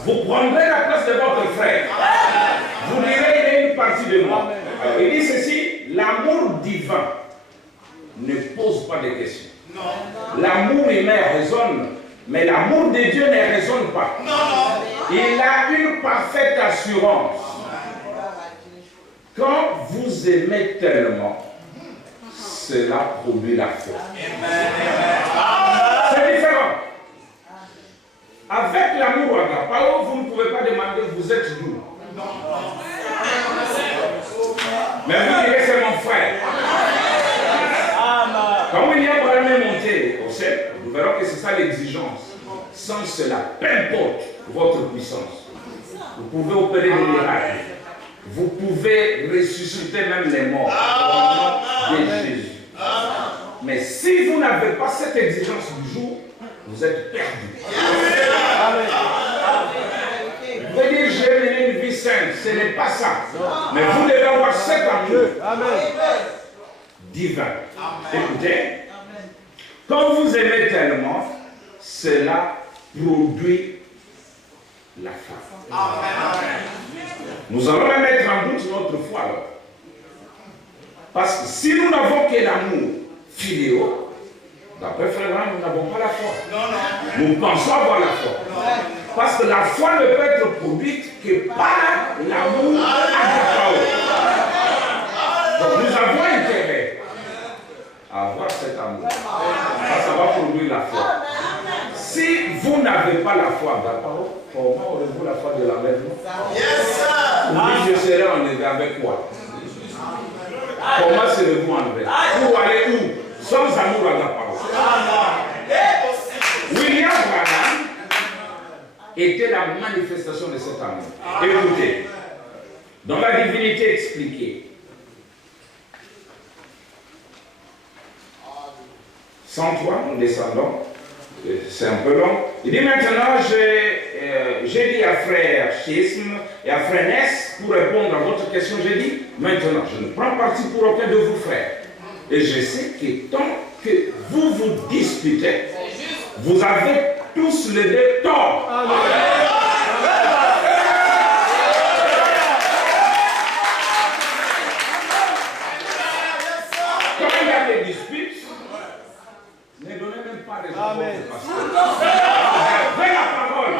vous prendrez la place de votre frère. Vous direz, il est une partie de moi. Alors, il dit ceci, l'amour divin ne pose pas de questions. L'amour humain raisonne, mais l'amour de Dieu ne raisonne pas. Il a une parfaite assurance. Quand vous aimez tellement, cela produit la foi. C'est différent. Avec l'amour agapao, vous ne pouvez pas demander vous êtes d'où. Mais vous direz c'est mon frère. Quand William Branham est monté au ciel, nous verrons que c'est ça l'exigence. Sans cela, peu importe votre puissance, vous pouvez opérer des miracles. Vous pouvez ressusciter même les morts au nom de Jésus. Mais si vous n'avez pas cette exigence du jour, vous êtes perdu. Vous pouvez dire j'ai mené une vie sainte, ce n'est pas ça. Mais vous devez avoir cet amour divin. Écoutez, quand vous aimez tellement, cela produit la foi. Nous allons mettre en doute notre foi alors. Parce que si nous n'avons que l'amour philéo, d'après Frère Branham, nous n'avons pas la foi. Nous pensons avoir la foi. Parce que la foi ne peut être produite que par l'amour agapao. Donc nous avons intérêt à avoir cet amour. Parce que ça va produire la foi. Si vous n'avez pas la foi agapao, comment aurez-vous la foi de l'enlèvement? Oui, je serai enlevé avec quoi? Comment serez-vous enlevé? Pour aller où? Sans amour agapao. William Branham était la manifestation de cet amour. Écoutez, dans la divinité expliquée, sans toi, nous descendons. C'est un peu long. Il dit maintenant, j'ai dit à frère Schisme et à frère Ness, pour répondre à votre question, j'ai dit, maintenant, je ne prends parti pour aucun de vous frères. Et je sais que tant que vous vous disputez, vous avez tous les deux tort. Quand il y a des disputes, ne donnez même pas raison à votre pasteur. Après la parole,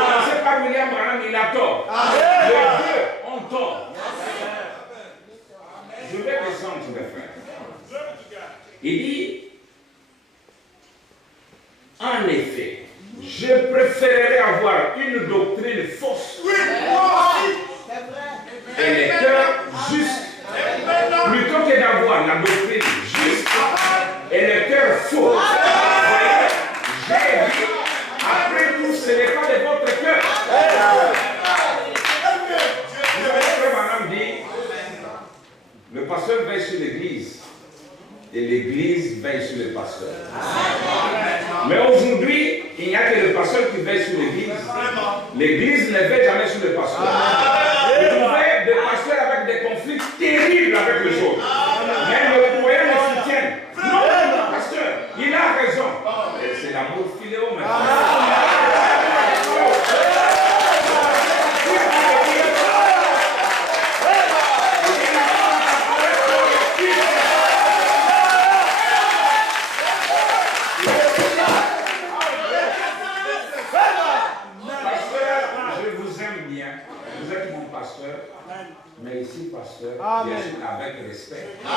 commencez par William Branham, il a tort. Les deux ont tort. Je vais descendre, mes frères. Il dit, en effet, préféré avoir une doctrine fausse et les cœurs justes plutôt que d'avoir la doctrine juste et le cœur faux. J'ai dit, après tout, ce n'est pas de votre cœur. Madame dit, le pasteur veille sur l'église et l'église veille sur le pasteur. Mais aujourd'hui, il n'y a que le pasteur qui veille sur l'église. L'église ne veille jamais sur le pasteur. Vous trouvez des pasteurs avec des conflits terribles avec les autres. Mais le croyant le soutient. Non, le pasteur, il a raison. Et c'est l'amour filéo maintenant. Mais ici, pasteur, bien sûr, avec respect. Le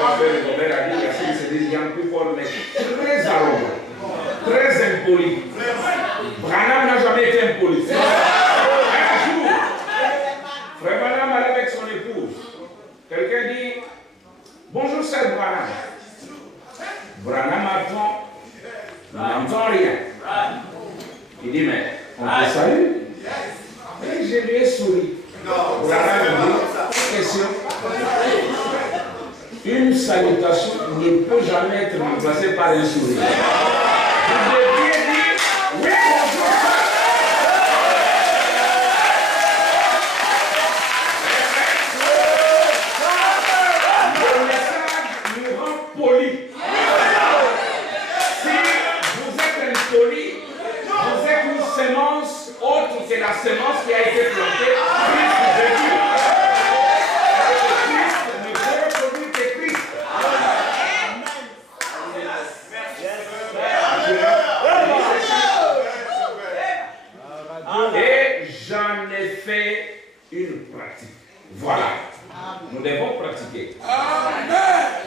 pasteur Robert a dit, c'est des gens plus forts, mais très arrogants, très impolis. Branham n'a jamais été impoli. Un jour, frère Branham allait avec son épouse. Quelqu'un dit, bonjour, sœur Branham. Branham attend, il n'entend rien. Il dit, mais on te salue? Et je lui ai souri. Question. Une salutation ne peut jamais être remplacée par un sourire. Vous deviez dire oui, bonjour. Le message nous rend polis. Si vous êtes impoli, vous êtes une sémence autre que la sémence qui a été plantée. Et j'en ai fait une pratique. Voilà. Nous devons pratiquer.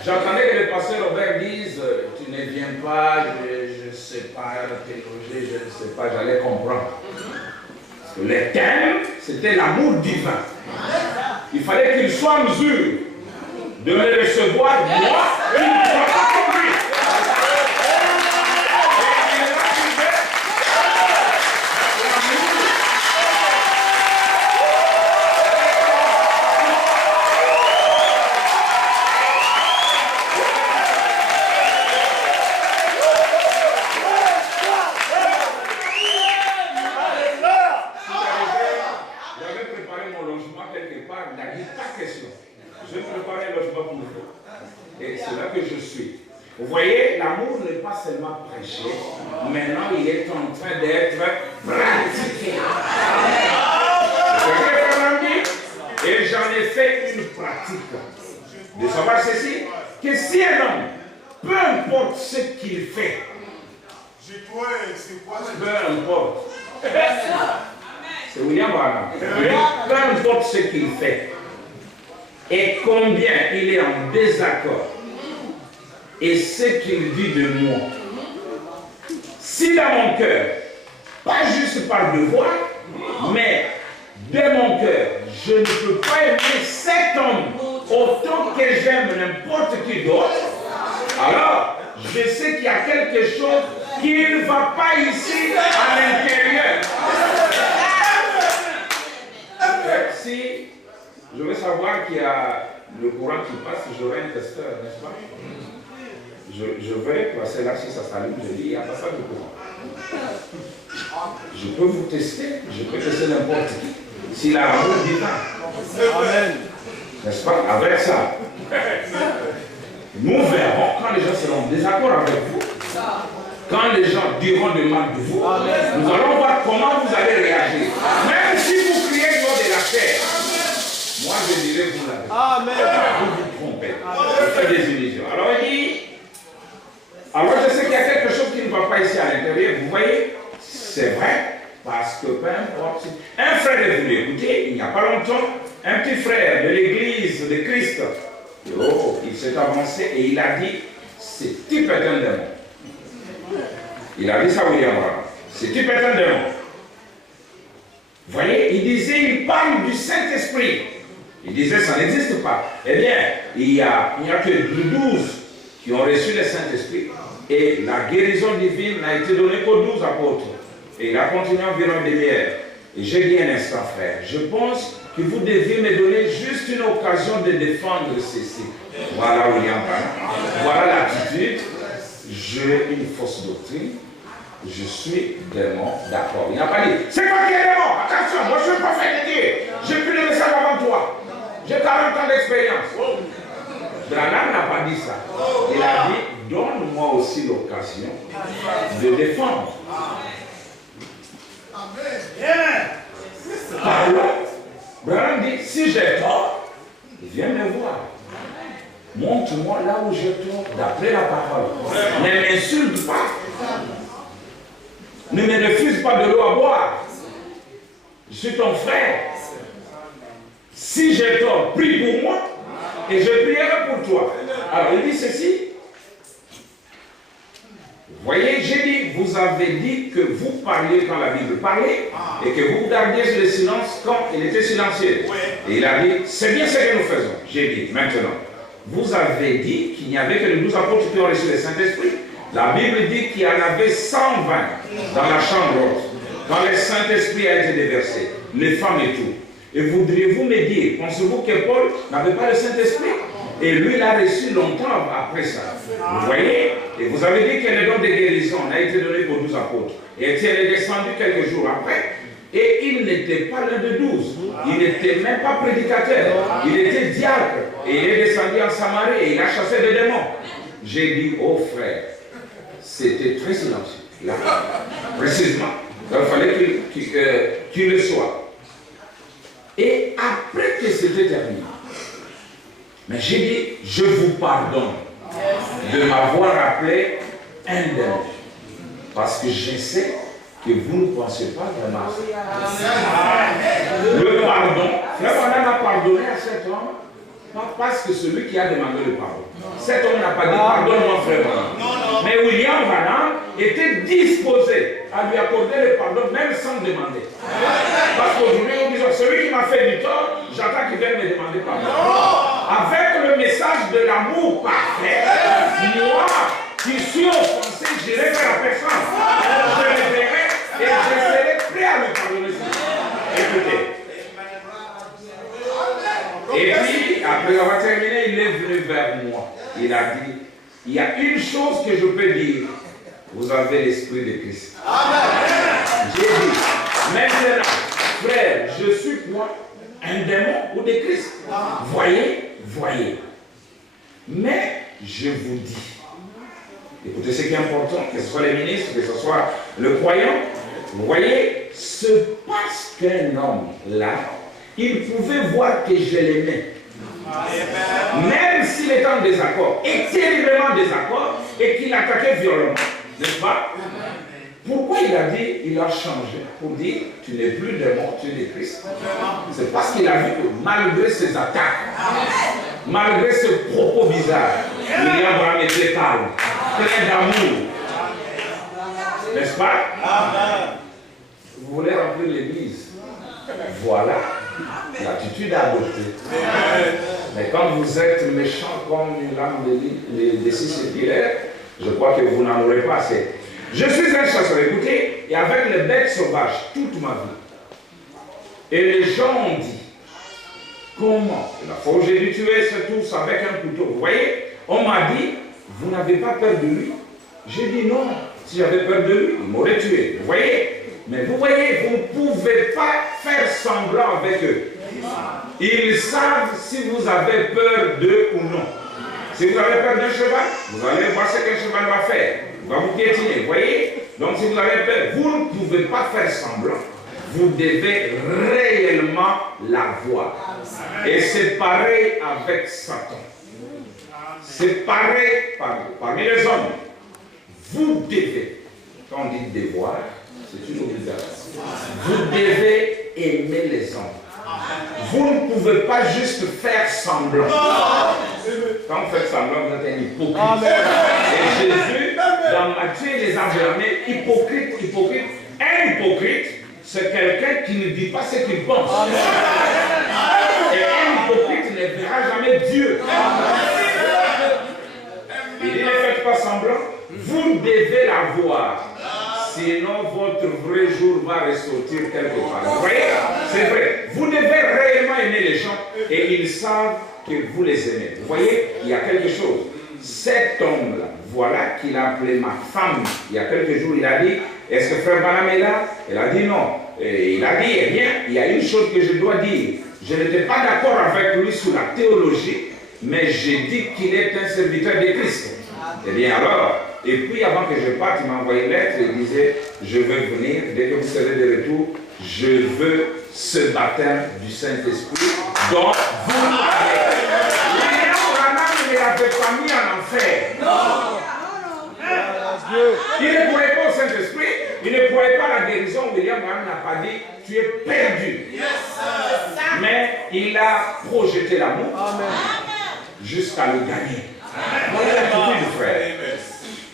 J'entendais que le pasteur Robert dise, tu ne viens pas, je ne sais pas te loger, je ne sais pas, j'allais comprendre. Le thème, c'était l'amour divin. Il fallait qu'il soit en mesure de me recevoir, moi, qui ne sois pas compris. Vous voyez, l'amour n'est pas seulement prêché, maintenant il est en train d'être pratiqué. Et j'en ai fait une pratique de savoir ceci, que si un homme, peu importe ce qu'il fait, peu importe, c'est William Branham, peu importe ce qu'il fait et combien il est en désaccord, et ce qu'il dit de moi, si dans mon cœur, pas juste par devoir, mais de mon cœur, je ne peux pas aimer cet homme autant que j'aime n'importe qui d'autre, alors je sais qu'il y a quelque chose qui ne va pas ici à l'intérieur. Si je veux savoir qu'il y a le courant qui passe, j'aurai un testeur, n'est-ce pas? Je vais passer là, si ça s'allume, je dis, il n'y a pas ça de courant. Je peux vous tester, je peux tester n'importe qui. S'il a l'amour divin. N'est-ce pas? Avec ça. Nous verrons quand les gens seront en désaccord avec vous. Quand les gens diront de mal de vous, nous allons voir comment vous allez réagir. Même si vous criez le nom de la terre, moi je dirais vous l'avez. Amen. Vous vous trompez. Vous faites des illusions. Alors il dit, alors je sais qu'il y a quelque chose qui ne va pas ici à l'intérieur. Vous voyez, c'est vrai, parce que peu importe. Un frère est venu écouter, il n'y a pas longtemps, un petit frère de l'église de Christ. Oh, il s'est avancé et il a dit, ce type est un démon. Il a dit ça à William Branham. C'est tu peux être un démon. Vous voyez, il disait, il parle du Saint-Esprit. Il disait, ça n'existe pas. Eh bien, il n'y a que 12 qui ont reçu le Saint-Esprit. Et la guérison divine n'a été donnée qu'aux 12 apôtres. Et il a continué environ une demi-heure. Et j'ai dit un instant, frère, je pense que vous deviez me donner juste une occasion de défendre ceci. Voilà William Branham. Voilà l'attitude. J'ai une fausse doctrine. Je suis démon, d'accord. Il n'a pas dit, c'est toi qui es démon. Attention, moi je suis prophète de Dieu. J'ai pris le message avant toi. J'ai 40 ans d'expérience. Branham n'a pas dit ça. Il a dit, donne-moi aussi l'occasion de défendre. Par là, Branham dit, si j'ai tort, viens me voir. Montre-moi là où j'ai tort d'après la parole. Ne m'insulte pas. Ne me refuse pas de l'eau à boire. Je suis ton frère. Si j'ai tort, prie pour moi et je prierai pour toi. Alors il dit ceci. Vous voyez, j'ai dit, vous avez dit que vous parliez quand la Bible parlait et que vous gardiez le silence quand il était silencieux. Et il a dit, c'est bien ce que nous faisons. J'ai dit, maintenant, vous avez dit qu'il n'y avait que les 12 apôtres qui ont reçu le Saint-Esprit. La Bible dit qu'il y en avait 120 dans la chambre haute, quand le Saint-Esprit a été déversé, les femmes et tout. Et voudriez-vous me dire, pensez-vous que Paul n'avait pas le Saint-Esprit? Et lui, il a reçu longtemps après ça. Vous voyez? Et vous avez dit que le don de guérison a été donné pour 12 apôtres. Et il est descendu quelques jours après. Et il n'était pas l'un de 12. Il n'était même pas prédicateur. Il était diacre. Et il est descendu en Samarie et il a chassé des démons. J'ai dit, oh frère, c'était très silencieux. Là, précisément. Donc, il fallait qu'il le soit. Et après que c'était terminé, mais j'ai dit, je vous pardonne de m'avoir appelé un démon. Parce que je sais que vous ne pensez pas vraiment. Le pardon, frère, on a pardonné à cet homme, pas parce que celui qui a demandé le pardon. Cet homme n'a pas dit pardonne-moi, frère. Mais William Branham était disposé à lui accorder le pardon, même sans demander. Parce qu'aujourd'hui, on dit, celui qui m'a fait du tort, j'attends qu'il vienne me demander pardon. Avec le message de l'amour parfait, moi qui suis offensé, j'irai vers la personne. Je le verrai et je serai prêt à lui pardonner. Écoutez. Et puis, après avoir terminé, il est venu vers moi. Il a dit, il y a une chose que je peux dire. Vous avez l'esprit de Christ. J'ai dit, maintenant, frère, je suis quoi? Un démon ou de Christ? Voyez, voyez. Mais je vous dis, écoutez ce qui est important, que ce soit les ministres, que ce soit le croyant, vous voyez, c'est parce qu'un homme là, il pouvait voir que je l'aimais. Même s'il était en désaccord, et terriblement en désaccord, et qu'il attaquait violemment, n'est-ce pas? Pourquoi il a dit, il a changé pour dire, tu n'es plus démon, tu es de Christ? C'est parce qu'il a vu que malgré ses attaques, malgré ses propos bizarres, William Branham était calme, plein d'amour. N'est-ce pas? Vous voulez remplir l'église? Voilà l'attitude à adopter. Mais quand vous êtes méchant comme une lame de scie circulaire, je crois que vous n'en aurez pas assez. Je suis un chasseur, écoutez, et avec les bêtes sauvages toute ma vie. Et les gens ont dit, comment? La fois où j'ai dû tuer tous avec un couteau. Vous voyez, on m'a dit, vous n'avez pas peur de lui? J'ai dit non, si j'avais peur de lui, il m'aurait tué. Vous voyez? Mais vous voyez, vous ne pouvez pas faire semblant avec eux. Ils savent si vous avez peur d'eux ou non. Si vous avez peur d'un cheval, vous allez voir ce qu'un cheval va faire. Il va vous piétiner, vous voyez? Donc si vous avez peur, vous ne pouvez pas faire semblant. Vous devez réellement la voir. Et c'est pareil avec Satan. C'est pareil parmi les hommes. Vous devez, quand on dit devoir, c'est une obligation. Vous devez aimer les hommes. Vous ne pouvez pas juste faire semblant. Quand vous faites semblant, vous êtes un hypocrite. Et Jésus, dans Matthieu, les a blâmés, hypocrite, hypocrite. Un hypocrite, c'est quelqu'un qui ne dit pas ce qu'il pense. Et un hypocrite ne verra jamais Dieu. Il dit, ne faites pas semblant, vous devez la voir. Sinon, votre vrai jour va ressortir quelque part. Vous voyez, c'est vrai. Vous devez réellement aimer les gens et ils savent que vous les aimez. Vous voyez, il y a quelque chose. Cet homme-là, voilà qu'il a appelé ma femme. Il y a quelques jours, il a dit, est-ce que frère Branham est là? Elle a dit non. Et il a dit, eh bien, il y a une chose que je dois dire. Je n'étais pas d'accord avec lui sur la théologie, mais j'ai dit qu'il est un serviteur de Christ. Eh bien alors, et puis avant que je parte, il m'a envoyé une lettre et disait, je veux venir, dès que vous serez de retour, je veux ce baptême du Saint-Esprit dont vous avez. William Branham ne l'avait pas mis en enfer. Non. Il ne croyait pas au Saint-Esprit, il ne croyait pas à la guérison. William Branham n'a pas dit, tu es perdu. Mais il a projeté l'amour jusqu'à le gagner. Voilà l'attitude, frère.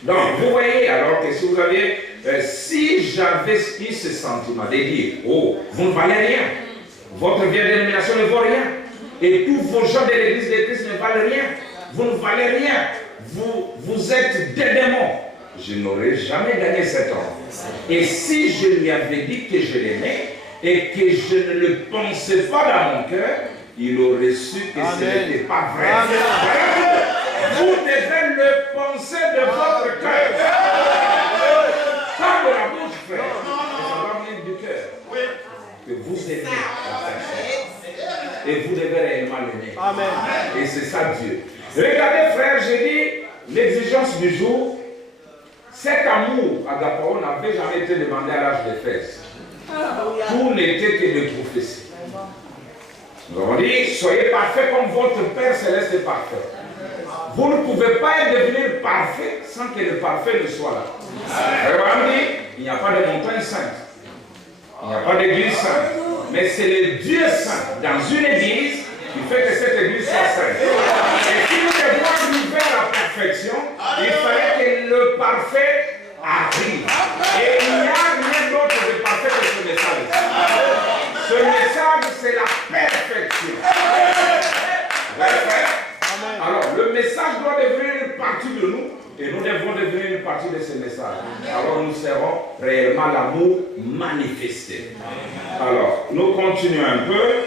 Donc, vous voyez, alors que si vous aviez, si j'avais eu ce sentiment de dire, oh, vous ne valez rien, votre vieille dénomination ne vaut rien, et tous vos gens de l'église de Christ ne valent rien, vous ne valez rien, vous êtes des démons, je n'aurais jamais gagné cet homme. Et si je lui avais dit que je l'aimais, et que je ne le pensais pas dans mon cœur, il aurait su que ce n'était pas vrai. Vous devez le penser de votre cœur. Pas de la bouche, frère. Ça va venir du cœur. Que vous aimez la personne. Et vous devez réellement l'aimer. Et c'est ça Dieu. Regardez, frère, j'ai dit l'exigence du jour. Cet amour, agapao, n'avait jamais été demandé à l'âge de 13. Tout n'était que de prophéties. Nous avons dit, soyez parfaits comme votre Père Céleste est parfait. Vous ne pouvez pas devenir parfait sans que le parfait ne soit là. Vous dit, il n'y a pas de montagne sainte. Il n'y a pas d'église sainte. Mais c'est le Dieu saint dans une église qui fait que cette église soit sainte. Et si nous devons arriver à la perfection, il fallait que le parfait arrive. Et il n'y a rien d'autre de parfait que ce message. Ce message, c'est la perfection. Alors, le message doit devenir une partie de nous et nous devons devenir une partie de ce message. Alors, nous serons réellement l'amour manifesté. Alors, nous continuons un peu.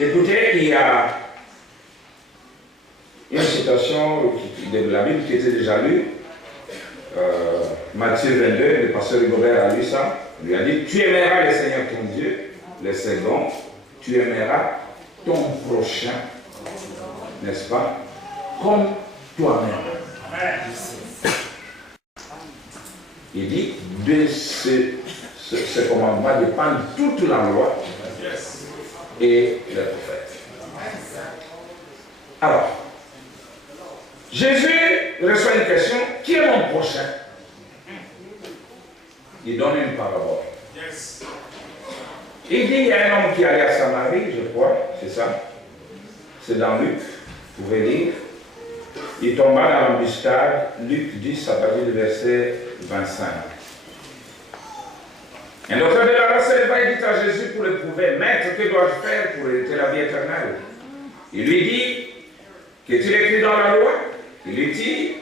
Écoutez, il y a une citation de la Bible qui était déjà lue. Matthieu 22, le pasteur Rigobert a lu ça. Il lui a dit, tu aimeras le Seigneur ton Dieu. Le second, tu aimeras ton prochain, n'est-ce pas, comme toi-même. Il dit, de ce commandement dépend toute la loi et les prophètes. Alors, Jésus reçoit une question, qui est mon prochain? Il donne une parabole. Il dit, il y a un homme qui allait à Samarie, je crois, c'est ça. C'est dans Luc, vous pouvez lire. Il tomba dans l'embuscade, Luc 10, à partir du verset 25. Un docteur de la loi se leva et dit à Jésus pour le prouver, Maître, que dois-je faire pour hériter la vie éternelle? Il lui dit, qu'est-il écrit dans la loi? Il lui dit,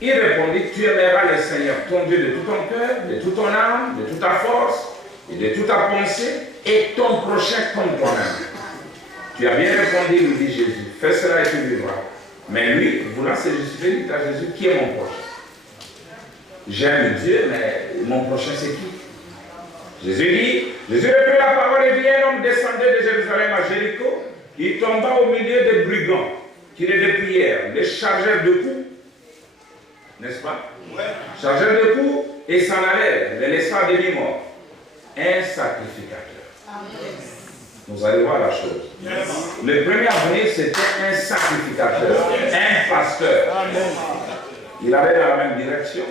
il répondit, tu aimeras le Seigneur, ton Dieu, de tout ton cœur, de toute ton âme, de toute ta force, et de toute ta pensée, et ton prochain comme toi-même. Tu as bien répondu, lui dit Jésus, fais cela et tu vivras. Mais lui, voulant se justifier, il dit à Jésus, qui est mon prochain? J'aime Dieu, mais mon prochain c'est qui? Jésus dit, Jésus reprit la parole et dit, un homme descendait de Jérusalem à Jéricho, il tomba au milieu des brigands qui le dépouillèrent, les chargeurs de coups, n'est-ce pas? Chargeurs de coups et s'en allèrent, les laissant à demi-mort. Un sacrificateur. Nous allons voir la chose. Le premier à venir, c'était un sacrificateur, un pasteur. Il allait dans la même direction.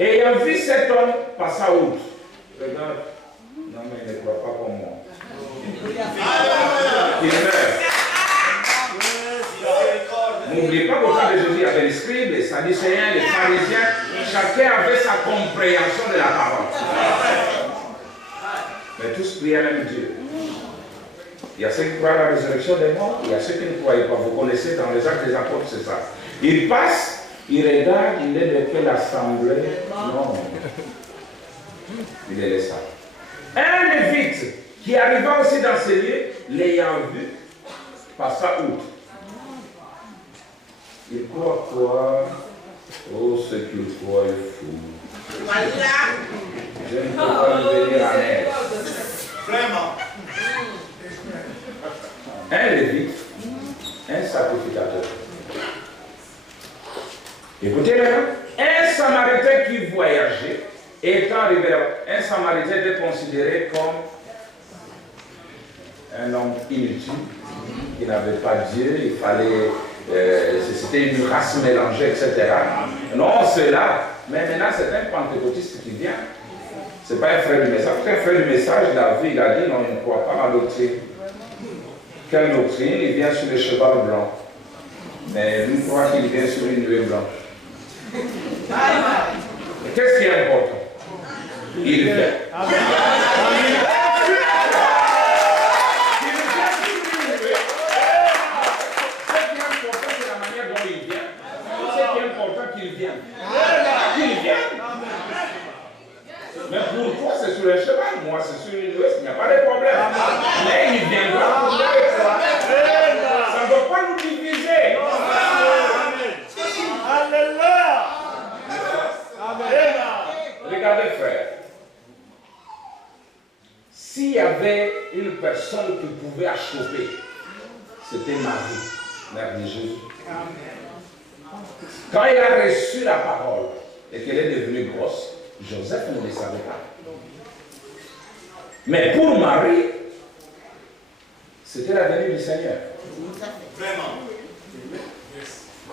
Et ayant vu cet homme passer outre, regarde, non mais il ne croit pas comme moi. Il meurt. N'oubliez pas qu'au temps de Jésus, il y avait les scribes, les sadducéens, les pharisiens. Chacun avait sa compréhension de la parole. Mais tous priaient même Dieu. Il y a ceux qui croient à la résurrection des morts, il y a ceux qui ne croient pas. Vous connaissez dans les actes des apôtres, c'est ça. Ils passent, ils regardent, il est de quelle assemblée? Non. Il est laissé. Un lévite qui arriva aussi dans ces lieux, l'ayant vu, passa outre. Il croit quoi? Oh, ce qu'il croit est fou. Voilà. Je ne peux pas le venir à l'aise. Vraiment. Un lévite, un sacrificateur. Écoutez-le, un samaritain qui voyageait, étant arrivé là, un samaritain était considéré comme un homme inutile, qui n'avait pas Dieu, il fallait, c'était une race mélangée, etc. Non, c'est là, mais maintenant c'est un pentecôtiste qui vient. Ce n'est pas un frère du message. Un frère du message, David, il a dit non, il ne croit pas à la doctrine. Quelle doctrine? Il vient sur le cheval blanc. Mais lui croit qu'il vient sur une nuée blanche. Qu'est-ce qui est important? Il vient. Mais pour toi, c'est sur un cheval, moi, c'est sur une nuée, il n'y a pas de problème. Mais il viendra pour toi et toi. Ça ne doit pas nous diviser. Alléluia. Regardez, frère. S'il y avait une personne qui pouvait achoper, c'était Marie, mère de Jésus. Quand elle a reçu la parole et qu'elle est devenue grosse, Joseph ne le savait pas. Mais pour Marie, c'était la venue du Seigneur. Vraiment.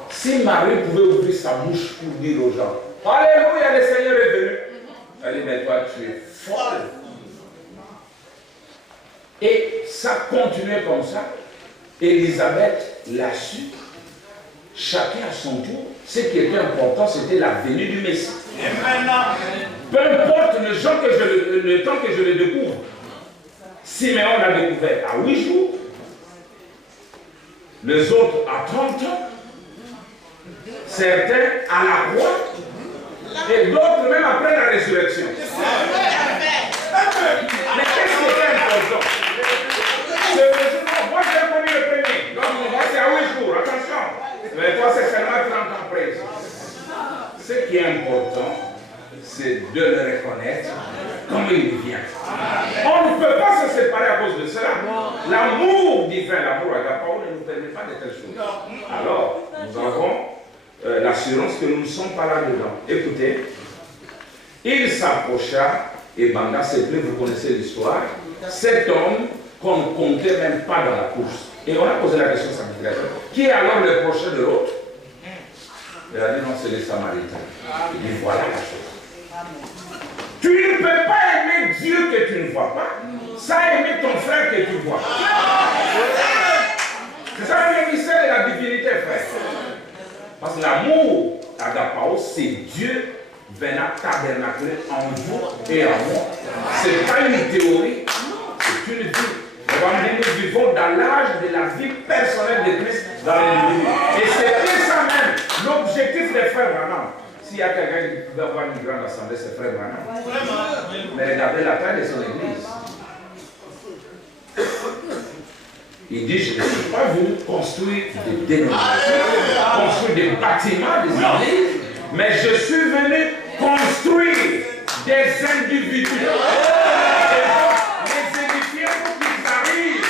Si Marie pouvait ouvrir sa bouche pour dire aux gens, Alléluia, le Seigneur est venu. Elle dit, mais toi, tu es folle. Et ça continuait comme ça. Élisabeth l'a su. Chacun à son tour. Ce qui était important, c'était la venue du Messie. Peu importe le temps que je le découvre. Siméon l'a découvert à 8 jours. Les autres à 30 ans. Certains à la croix. Et d'autres même après la résurrection. Mais qu'est-ce qui était important? Moi j'ai connu le premier. Donc moi c'est à 8 jours. Attention. Mais toi c'est seulement 30 ans après. Ce qui est important, c'est de le reconnaître comme il vient. On ne peut pas se séparer à cause de cela. L'amour divin, l'amour agapao ne nous permet pas de telles choses. Alors, nous avons l'assurance que nous ne sommes pas là-dedans. Écoutez, il s'approcha et Banga s'est-il, vous connaissez l'histoire, cet homme qu'on ne comptait même pas dans la course. Et on a posé la question sacrificateur. Qui est alors le prochain de l'autre? Il a dit non, c'est les Samaritains. Il dit voilà la chose. Tu ne peux pas aimer Dieu que tu ne vois pas, sans aimer ton frère que tu vois. C'est ça le mystère de la divinité, frère. Parce que l'amour, agapao, c'est Dieu venant tabernaculer en vous et en moi. Ce n'est pas une théorie, c'est une vie. Nous vivons dans l'âge de la vie personnelle de Christ dans l'individu. Et c'était ça même l'objectif des frères Branham. S'il y a quelqu'un qui pouvait avoir une grande assemblée, c'est frère Branham. Mais regardez la taille de son église. Il dit, je ne suis pas venu construire des dénominations, construire des bâtiments, des églises, mais je suis venu construire des individus. Les édifier pour qu'ils arrivent.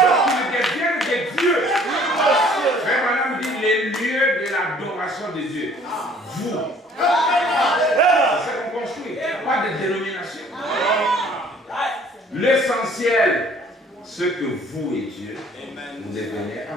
Pour qu'ils deviennent des dieux. Frère Branham dit les lieux de l'adoration de Dieu. Vous. C'est ce qu'on construit. Pas de dénomination. L'essentiel, ce que vous et Dieu, vous devenez un.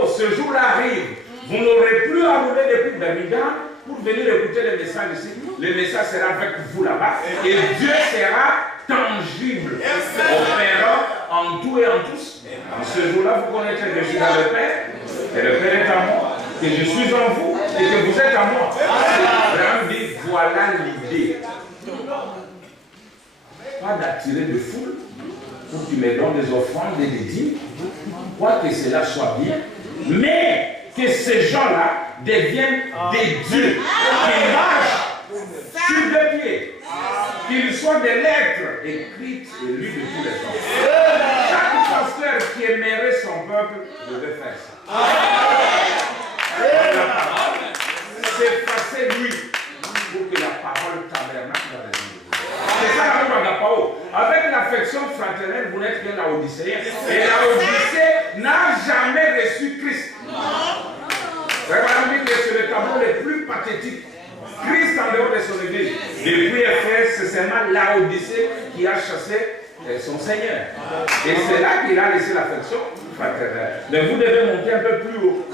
Oh, ce jour-là arrive. Vous n'aurez plus à rouler depuis Birmingham pour venir écouter les messages ici. Le message sera avec vous là-bas. Et Dieu sera tangible, opérant en tout et en tous. En ce jour-là, vous connaîtrez que je suis dans le Père, et le Père est en moi, que je suis en vous, et que vous êtes en moi. Abraham dit, voilà l'idée. Pas d'attirer de foule, pour qu'ils me donnent des offrandes et des dîmes, quoi que cela soit bien, mais que ces gens-là deviennent des dieux, qui marchent sur deux pieds, qu'ils soient des lettres écrites et lues de tous les temps. Chaque pasteur qui aimerait son peuple devait faire ça. C'est passer lui pour que la parole tabernacle dans les vies. C'est ça la même agapao. Avec l'affection fraternelle, vous n'êtes qu'un laodicéen. Et Laodicée n'a jamais reçu Christ. Vraiment dit que c'est le tableau le plus pathétique. Christ en dehors de son église. Depuis Éphèse, c'est seulement Laodicée qui a chassé son Seigneur. Et c'est là qu'il a laissé l'affection fraternelle. Mais vous devez monter un peu plus haut.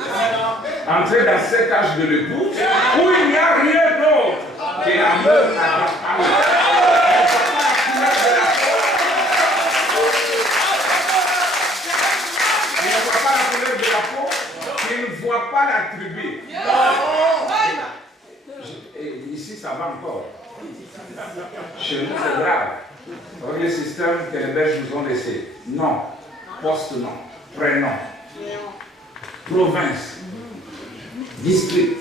Entrer dans cet âge de l'épouse où il n'y a rien d'autre que l'amour agapao. Il ne voit pas la tribu. Ici, ça va encore. Chez nous, c'est grave. Avec le système que les Belges nous ont laissé. Nom, poste-nom, prénom, province, district,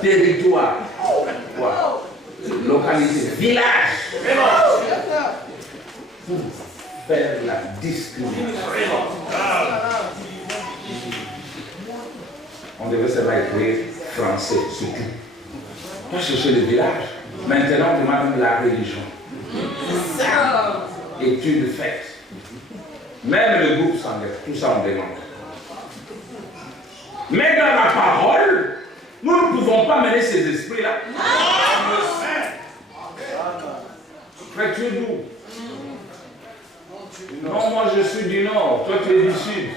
territoire, localité, village. Pour faire la discrimination. On devait savoir écrire français, surtout. Pas chercher le village. Maintenant, on demande la religion. Études faites. Même le groupe sanguin, tout ça on demande. Mais dans la parole, nous ne pouvons pas mener ces esprits-là. Frère, tu es d'où? Non, moi je suis du nord, toi tu es du sud.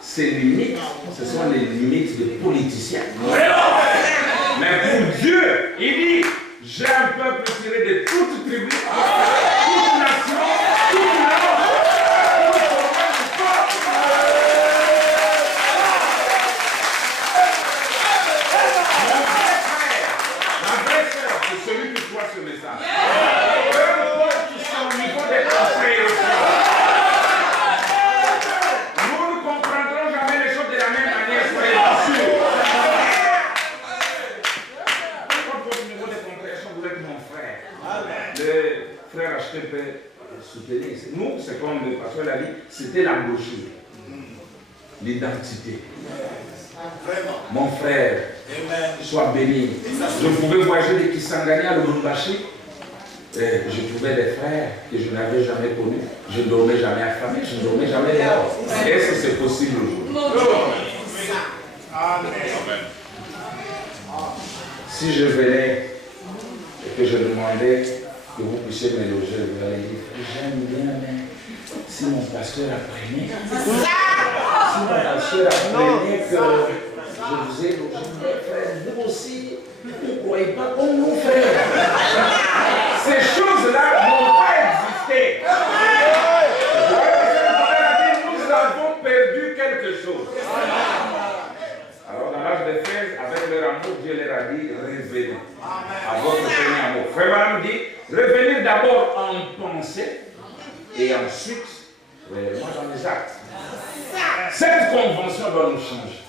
Ces limites, ce sont les limites des politiciens. Mais pour Dieu, il dit, j'ai un peuple tiré de toute tribu, toute nation, toute langue, ma vraie sœur, c'est celui qui voit ce message. Peu importe son niveau de compréhension. Nous ne comprendrons jamais les choses de la même manière, soyez sûrs. Le frère acheté peut soutenir. Nous, c'est comme le pasteur l'a dit, c'était la brochure, l'identité. Mon frère, sois béni. Je pouvais voyager de Kisangani à Lubumbashi. Je trouvais des frères que je n'avais jamais connus. Je ne dormais jamais affamé, je ne dormais jamais dehors. Est-ce que c'est possible aujourd'hui? Si je venais et que je demandais que vous puissiez me loger, vous allez dire, j'aime bien, mais si mon pasteur apprenait, si mon pasteur apprenait que je vous ai logé, frère, vous aussi, vous ne croyez pas comme nous, frères. Ces choses-là n'ont pas existé. Nous avons perdu quelque chose. Alors, dans l'âge de Fès, avec leur amour, Dieu leur a dit, revenez à votre premier amour. Frère Madame dit, revenez d'abord en pensée et ensuite, réellement dans les actes. Cette convention doit nous changer.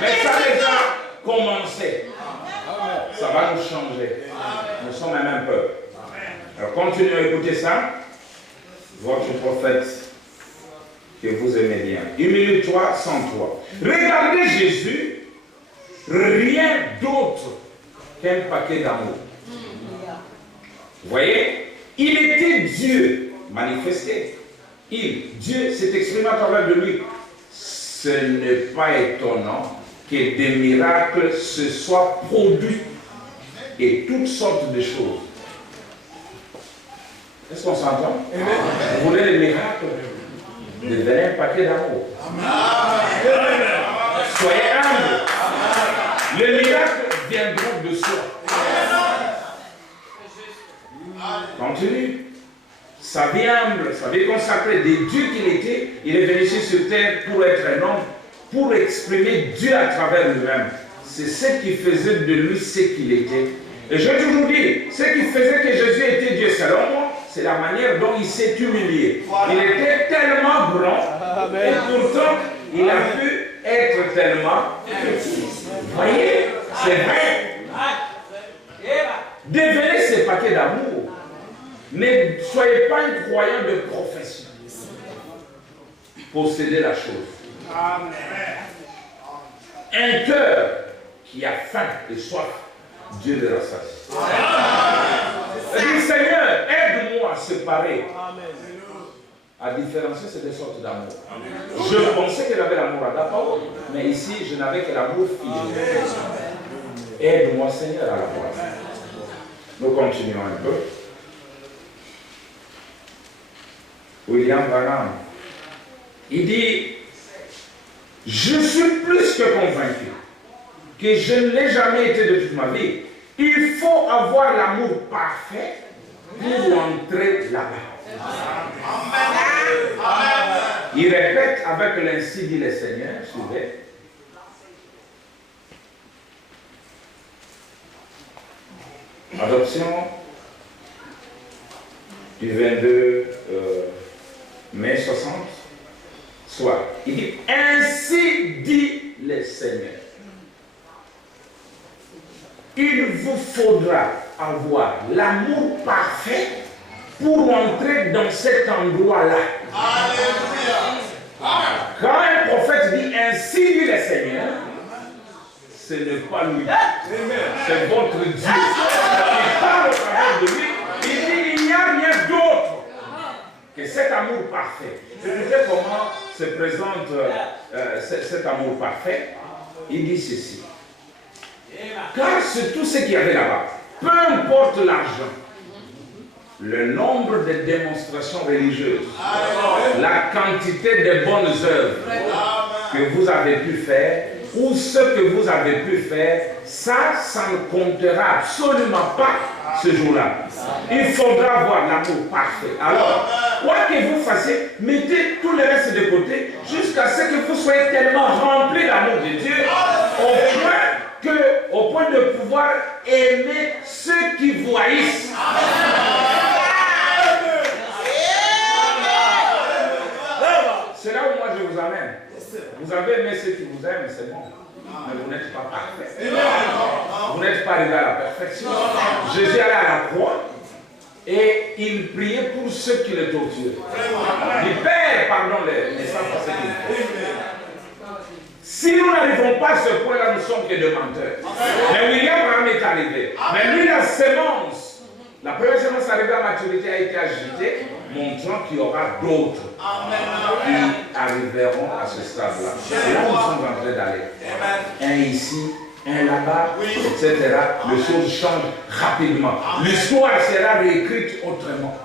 Mais ça a déjà commencé. Ça va nous changer. Nous sommes un même peuple. Alors continuez à écouter ça. Votre prophète que vous aimez bien. Humilie-toi sans toi. Regardez Jésus, rien d'autre qu'un paquet d'amour. Vous voyez, il était Dieu manifesté. Dieu s'est exprimé à travers de lui. Ce n'est pas étonnant que des miracles se soient produits et toutes sortes de choses. Est-ce qu'on s'entend? Vous voulez les miracles? Devenez un paquet d'amour. Soyez humbles. Les miracles viendront de soi. Continue. sa vie humble, sa vie consacrée, des dieux qu'il était, il est venu ici sur terre pour être un homme, pour exprimer Dieu à travers lui-même. C'est ce qui faisait de lui ce qu'il était. Et je toujours dis, ce qui faisait que Jésus était Dieu selon moi, c'est la manière dont il s'est humilié. Il était tellement grand, et pourtant, il a pu être tellement petit. Vous voyez, c'est vrai. Devenez ce paquet d'amour. Ne soyez pas un croyant de profession. Possédez la chose. Un cœur qui a faim et soif, Dieu le rassasie. Dis Seigneur, aide-moi à séparer, à différencier ces deux sortes d'amour. Je pensais que j'avais l'amour à Dapao, mais ici je n'avais que l'amour figé. Aide-moi Seigneur à l'avoir. Nous continuons un peu. William Branham, il dit, je suis plus que convaincu que je ne l'ai jamais été de toute ma vie. Il faut avoir l'amour parfait pour entrer là-bas. Il répète avec l'ainsi dit le Seigneur, suivez. Adoption du 22 mai 60, soit, il dit, ainsi dit le Seigneur. Il vous faudra avoir l'amour parfait pour entrer dans cet endroit-là. Quand un prophète dit ainsi dit le Seigneur, ce n'est pas lui, c'est votre Dieu. Il parle au travers de lui, il dit il n'y a rien d'autre que cet amour parfait. Écoutez comment se présente cet amour parfait. Il dit ceci. Car c'est tout ce qu'il y avait là-bas. Peu importe l'argent, le nombre de démonstrations religieuses, la quantité de bonnes œuvres que vous avez pu faire, ou ce que vous avez pu faire, ça ne comptera absolument pas ce jour-là. Il faudra avoir l'amour parfait. Alors, quoi que vous fassiez, mettez tout le reste de côté jusqu'à ce que vous soyez tellement remplis d'amour de Dieu au point de pouvoir aimer ceux qui vous haïssent. C'est là où moi je vous amène. Vous avez aimé ceux qui vous aiment, c'est bon. Mais vous n'êtes pas parfait. Vous n'êtes pas arrivé à la perfection. Jésus allait à la croix et il priait pour ceux qui le torturaient. Il Père, pardonne-les, mais sans pas ce qu'ils font. Si nous n'arrivons pas à ce point-là, nous sommes que des menteurs. Mais William Branham est arrivé. Mais lui, la sémence, la première sémence arrivée à maturité a été agitée, montrant qu'il y aura d'autres qui arriveront à ce stade-là. Et là, nous sommes en train d'aller. Un ici, un là-bas, etc. Les choses changent rapidement. L'histoire sera réécrite autrement.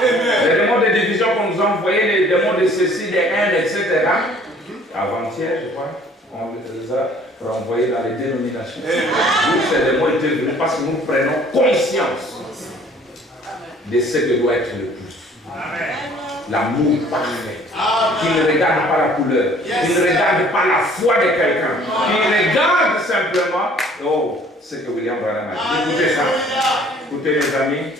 Les démons de division qu'on nous a envoyés, les démons de ceci, des haines, etc. Avant-hier, je crois, on les a renvoyés dans les dénominations. Nous, ces démons étaient venus parce que nous prenons conscience de ce que doit être le plus. L'amour parfait. Qui ne regarde pas la couleur. Qui ne regarde pas la foi de quelqu'un. Qui regarde simplement, oh, ce que William Branham a dit. Écoutez ça. Écoutez les amis.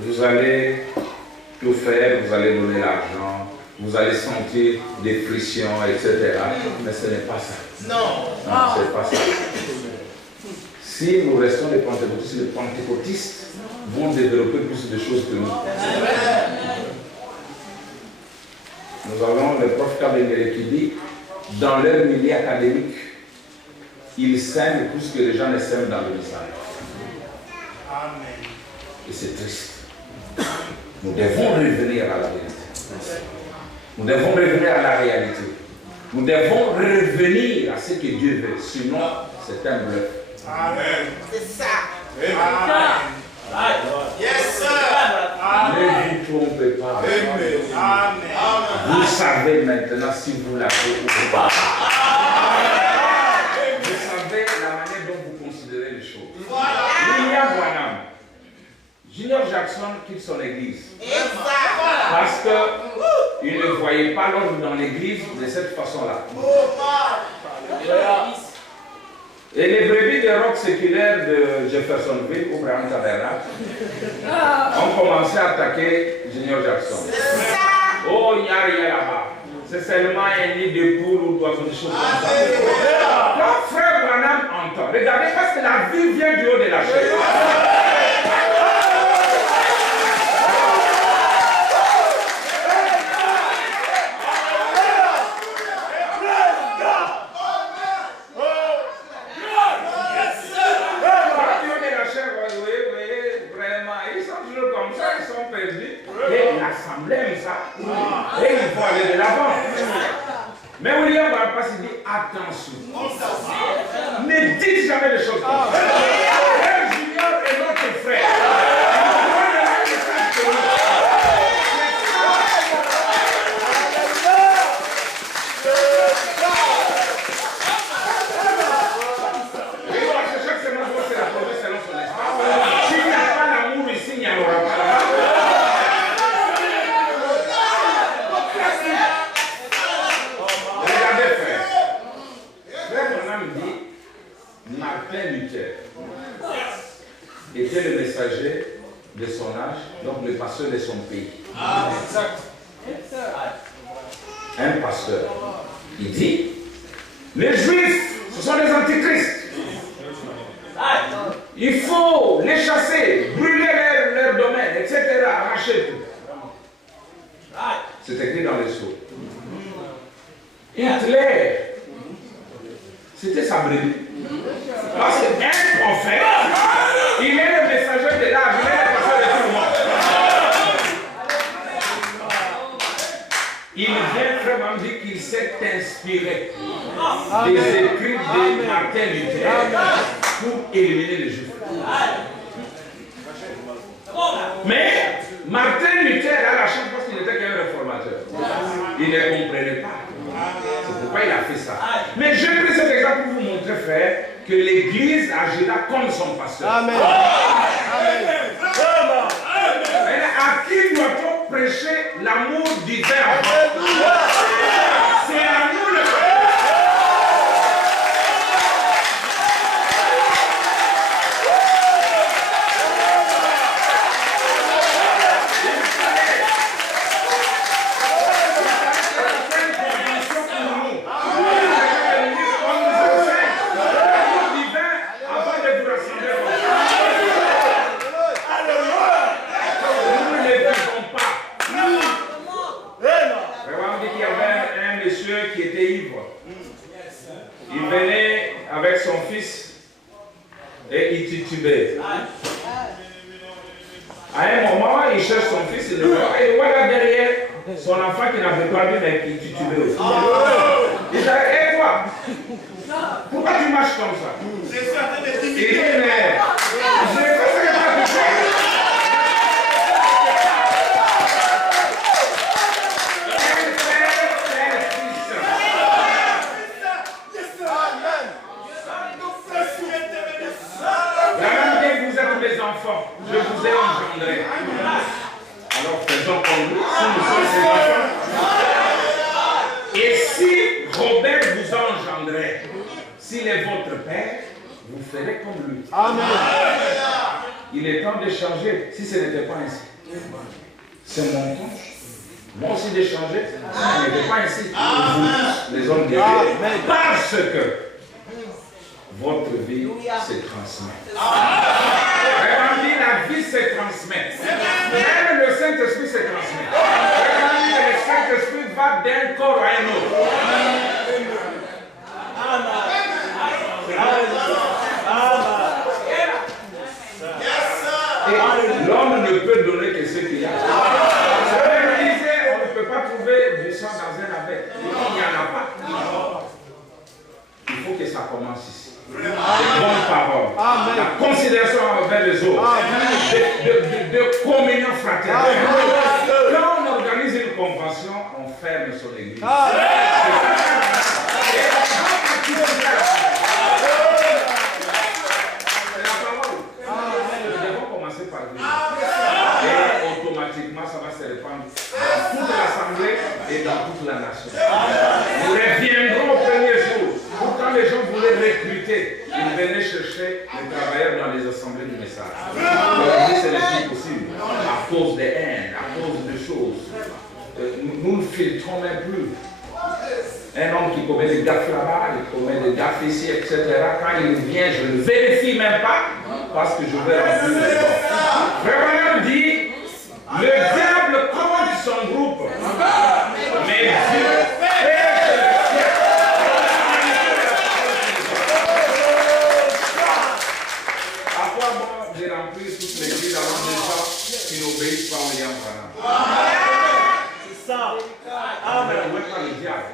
Vous allez tout faire, vous allez donner l'argent, vous allez sentir des frictions, etc. Mais ce n'est pas ça. Non, ce n'est pas ça. Si nous restons les pentecôtistes vont développer plus de choses que nous. Nous avons le prof Kabengele qui dit, dans leur milieu académique, ils s'aiment plus que les gens ne s'aiment dans le message. Et c'est triste. Nous devons revenir à la vérité. Nous devons revenir à la réalité. Nous devons revenir à ce que Dieu veut. Sinon, c'est un bluff. Amen. C'est ça. Amen. Yes, sir. Ne vous trompez pas. Amen. Vous savez maintenant si vous l'avez ou pas. Vous savez la manière Junior Jackson quitte son église. Parce qu'il ne voyait pas l'ordre dans l'église de cette façon-là. Et les brebis de rock séculaire de Jeffersonville, au Brown Tabernacle, ont commencé à attaquer Junior Jackson. Oh, il n'y a rien là-bas. C'est seulement un nid de poule ou d'oiseau de choses comme ça. Quand frère Branham entend, regardez, parce que la vie vient du haut de la chair. Et l'assemblée aime ça. Et il faut aller de l'avant. Mais William Barpas dit attention. Ne dites jamais des choses comme ça. Frère Junior est notre frère. Chaque semaine, c'est la promesse selon son espace. S'il n'y a pas d'amour ici, il n'y en aura pas là-bas. Martin Luther était le messager de son âge, donc le pasteur de son pays. Un pasteur. Il dit, les Juifs, ce sont des antichrists. Il faut les chasser, brûler leur domaine, etc., arracher tout. C'est écrit dans les sceaux. Hitler, c'était sa brebis. Parce qu'un prophète, il est le messager de l'âge, il est le pasteur de tout le monde. Il vient vraiment dire qu'il s'est inspiré des écrits de Martin Luther pour éliminer les Juifs. Mais Martin Luther a la chance parce qu'il était qu'un réformateur. Il ne comprenait pas. C'est pourquoi il a fait ça. Mais je pris cet exemple pour vous montrer, frère, que l'Église agira comme son pasteur. Amen. À qui doit-on prêcher l'amour divin? C'est à nous le qui était ivre. Il venait avec son fils et il titubait. À un moment, il cherche son fils, il le voit, et voilà derrière son enfant qui n'avait pas vu, mais qui titubait aussi. Il dit, hé toi, pourquoi tu marches comme ça? Il dit, mais je ne sais pas ce que tu as fait. Enfants, je vous ai engendré. Alors faisons comme lui, si nous sommes ses enfants. Et si Robert vous a engendré, s'il est votre père, vous ferez comme lui. Amen. Il est temps de changer, si ce n'était pas ainsi. C'est mon temps. Moi aussi de changer, si ce n'était pas ainsi. Vous, les hommes de Dieu, parce que votre vie se transmet. Regardez, la vie se transmet. Même le Saint-Esprit se transmet. Regardez, le Saint-Esprit va d'un corps à un autre. Et l'homme ne peut donner que ce qu'il a. Ça veut dire, on ne peut pas trouver du sang dans un abec. Il n'y en a pas. Il faut que ça commence ici. Les bonnes paroles, la considération envers les autres, de communion fraternelle. Quand on organise une convention, on ferme son église. C'est la parole. Nous devons commencer par lui. répandre dans toute l'assemblée et dans toute la nation. Nous reviendrons aux premières choses. Pourtant, les gens voulaient recruter. Ils venaient chercher les travailleurs dans les assemblées du message. Aujourd'hui, ce n'est plus possible. À cause des haines, à cause de choses. Nous ne filtrons même plus. Un homme qui commet des gaffes là-bas, il commet des gaffes ici, etc. Quand il vient, je ne vérifie même pas parce que je veux remplir les bords. Frère dit, le diable compte son groupe, mais Dieu fait le ciel. À quoi bon de remplir toute l'église avant des gens qui n'obéissent pas au William Branham? C'est ça. Amen. Pas le diable.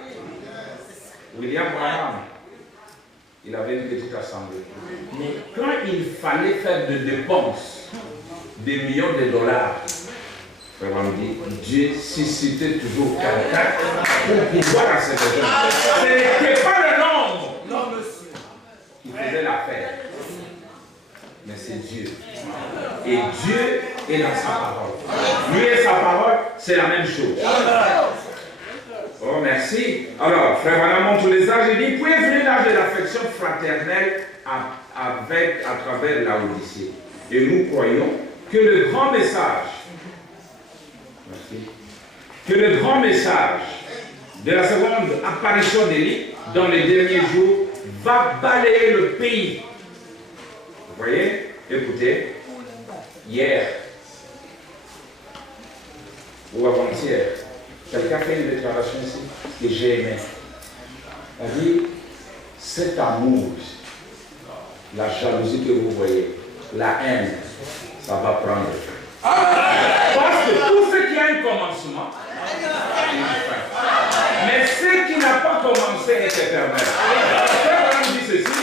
William Branham, il avait une petite assemblée. Mais quand il fallait faire des dépenses, des millions de dollars, vraiment dit, Dieu suscitait toujours quelqu'un pour pouvoir à cette gens. Ce n'était pas le nombre qui faisait l'affaire, mais c'est Dieu. Et Dieu est dans sa parole. Lui et sa parole, c'est la même chose. Oh, merci. Alors, frère Branham montre les âges et dit, puis est venu l'âge de l'affection fraternelle à travers la Odyssée. Et nous croyons que le grand message, merci, que le grand message de la seconde apparition d'Élie dans les derniers jours va balayer le pays. Vous voyez? Écoutez, hier ou avant-hier, quelqu'un fait une déclaration ici que j'ai aimé. Elle dit, cet amour, la jalousie que vous voyez, la haine, ça va prendre feu. Parce que tout ce qui a un commencement a une fin. Mais ce qui n'a pas commencé est éternel. Quand on dit ceci,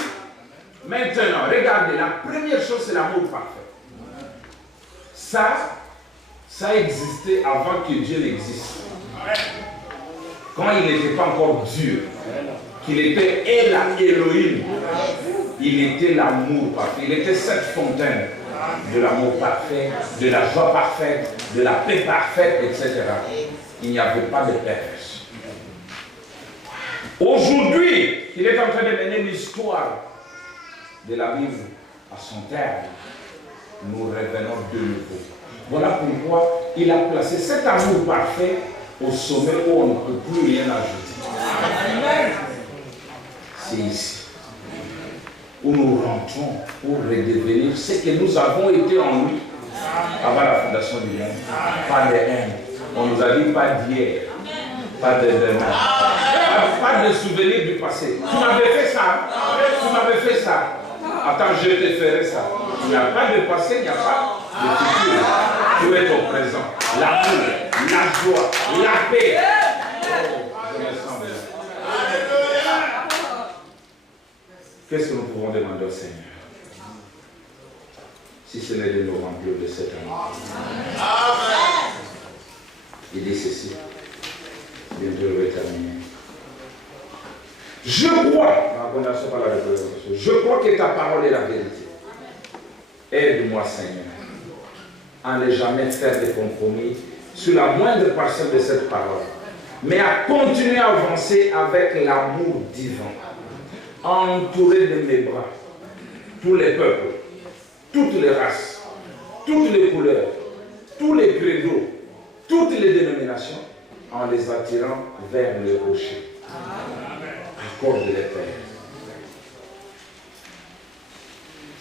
maintenant, regardez, la première chose, c'est l'amour parfait. Ça existait avant que Dieu n'existe. Quand il n'était pas encore Dieu, qu'il était Elohim, il était l'amour parfait. Il était cette fontaine de l'amour parfait, de la joie parfaite, de la paix parfaite, etc. Il n'y avait pas de perversion. Aujourd'hui, il est en train de mener l'histoire de la Bible à son terme. Nous revenons de nouveau. Voilà pourquoi il a placé cet amour parfait au sommet où on ne peut plus rien ajouter. C'est ici où nous rentrons pour redevenir ce que nous avons été en lui avant la fondation du monde. Pas de haine. On nous a dit pas d'hier, pas de demain, pas de souvenirs du passé. Tu m'avais fait ça, tu m'avais fait ça. Attends, je te ferai ça. Il n'y a pas de passé, il n'y a pas de futur. Tu es au présent. L'amour, la joie, la paix. Oh, je me sens bien. Qu'est-ce que nous pouvons demander au Seigneur? Si ce n'est de nous remplir de cet amour. Il dit ceci. Bientôt je vais terminer. Je crois que ta parole est la vérité. Aide-moi, Seigneur, à ne jamais faire de compromis sur la moindre parcelle de cette parole, mais à continuer à avancer avec l'amour divin, entouré de mes bras, tous les peuples, toutes les races, toutes les couleurs, tous les credos, toutes les dénominations, en les attirant vers le rocher. Accorde les pères.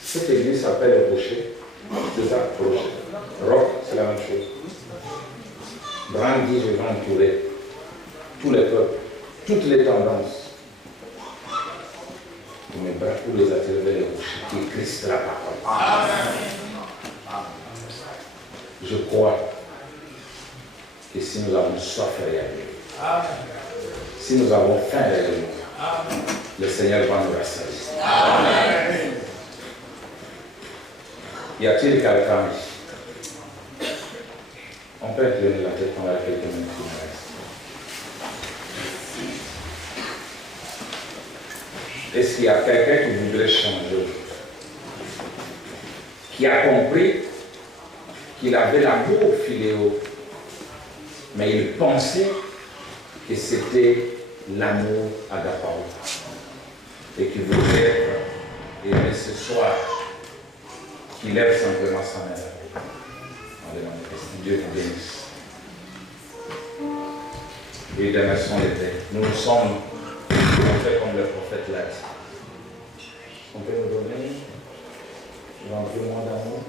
Cette église s'appelle le rocher. C'est ça, rocher. Roc, c'est la même chose. Branham dit, je vais entourer tous les peuples, toutes les tendances. Mes bras pour les attirer vers le rocher, qui est Christ la parole. Amen. Je crois que si nous avons soif réellement, si nous avons faim réellement, le Seigneur va nous rassasier. Amen. Y a-t-il quelqu'un ici? On peut incliner la tête pendant quelques minutes. Est-ce qu'il y a quelqu'un qui voudrait changer? Qui a compris qu'il avait l'amour filéo mais il pensait que c'était l'amour agapao et qu'il voulait être aimé ce soir, qu'il lève simplement sa main. On demande que Dieu vous bénisse. Et de son été. Nous sommes fait comme le prophète l'a dit. On peut nous donner l'amplement d'amour.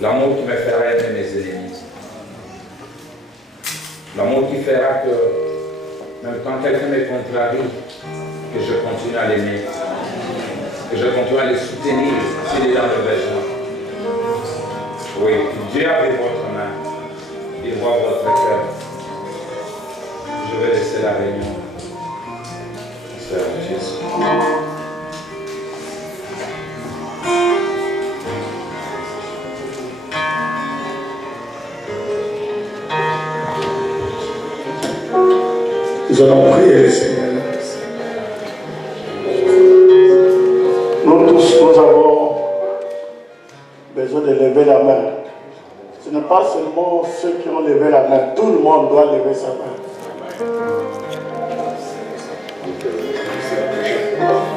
L'amour qui me fera aimer mes ennemis. L'amour qui fera que, même quand quelqu'un me contrarie, que je continue à l'aimer. Que je continue à le soutenir s'il est dans le besoin. Oui, Dieu avec votre main. Il voit votre cœur. Je vais laisser la réunion. Seigneur Jésus. Nous allons prier le Seigneur. Nous tous, nous avons besoin de lever la main. Ce n'est pas seulement ceux qui ont levé la main. Tout le monde doit lever sa main.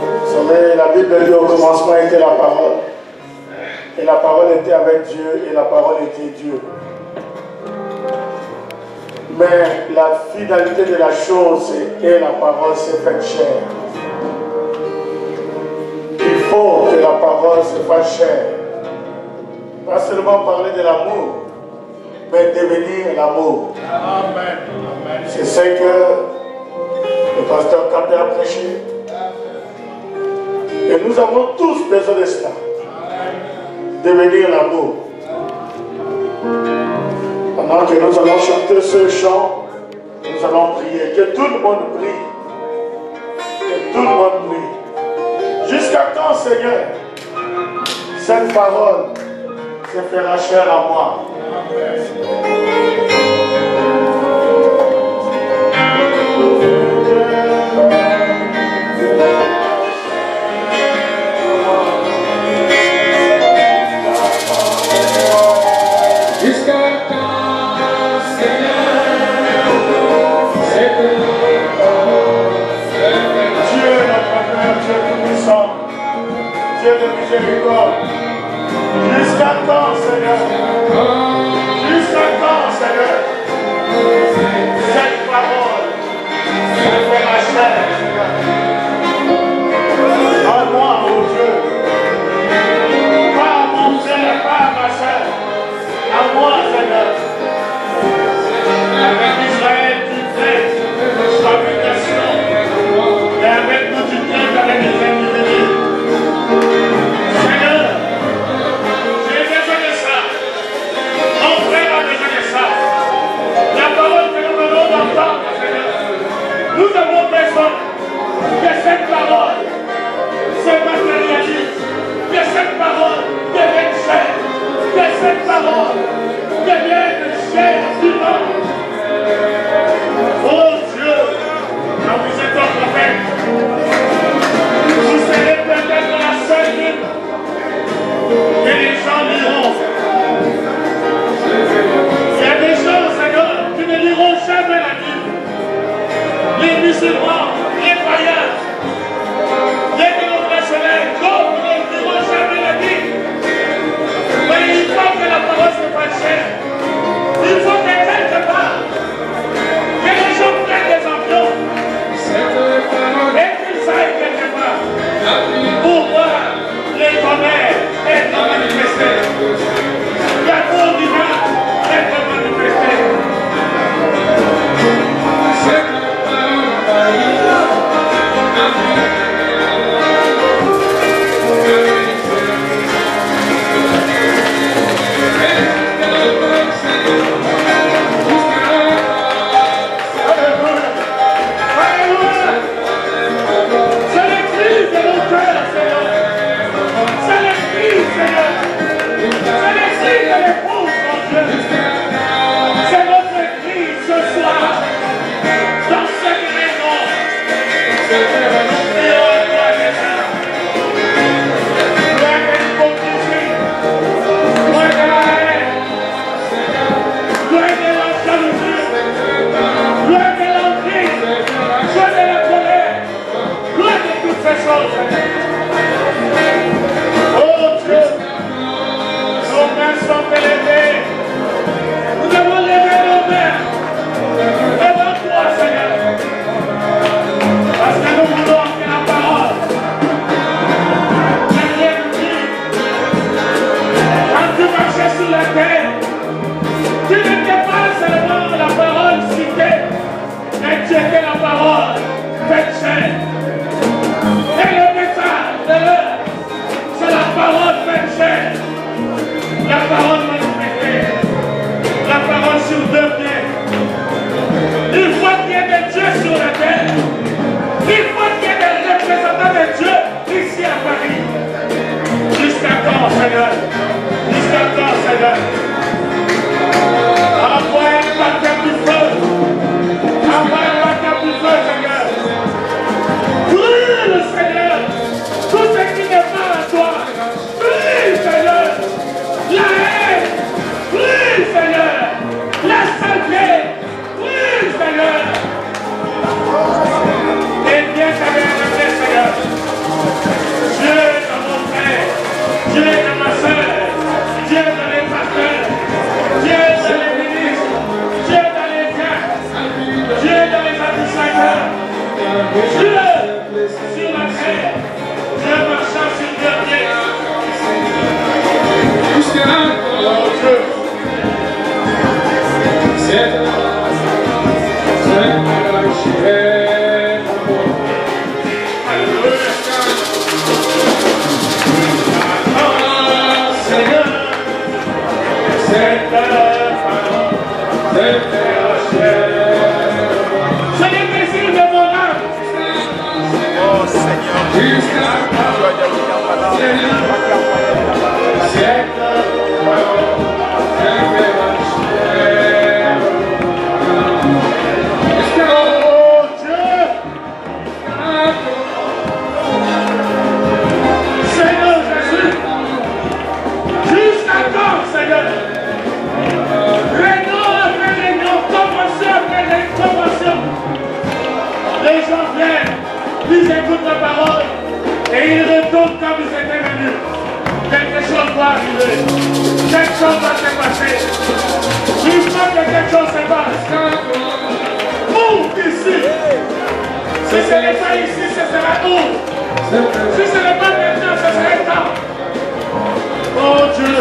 Vous savez, la Bible dit au commencement était la parole. Et la parole était avec Dieu et la parole était Dieu. Mais la finalité de la chose est la parole s'est faite chair. Il faut que la parole se fasse chair. Pas seulement parler de l'amour, mais devenir l'amour. C'est ce que le pasteur Capé a prêché. Et nous avons tous besoin de cela. Devenir l'amour. Pendant que nous allons chanter ce chant, nous allons prier. Que tout le monde prie. Que tout le monde prie. Jusqu'à quand, Seigneur, cette parole se fera chair à moi? Dieu de miséricorde. Jusqu'à quand, Seigneur? Jusqu'à quand, Seigneur? Cette parole se fera chair, Seigneur. À moi, ô Dieu. Pas à mon frère, pas à ma soeur. À moi, Seigneur. Avec Israël, tu fais habitation. Et avec nous, tu traites avec les individus. Seigneur, Ils écoutent la parole et ils retournent comme ils étaient venus. Quelque chose doit arriver. Quelque chose va se passer. Il faut que quelque chose se passe. Move ici. Si ce n'est pas ici, ce sera où? Si ce n'est pas maintenant, ce sera quand? Oh Dieu.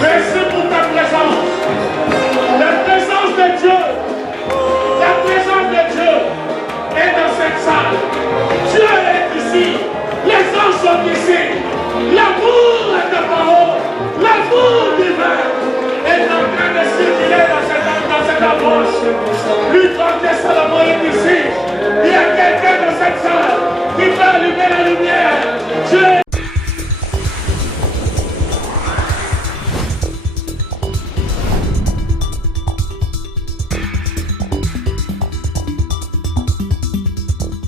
Merci pour ta présence. La présence de Dieu. La présence de Dieu est dans cette salle. Dieu est ici. Les anges sont ici. L'amour de ta parole, l'amour divin est en train de circuler dans cette endroit. Lui, Salomon est ici. Il y a quelqu'un dans cette salle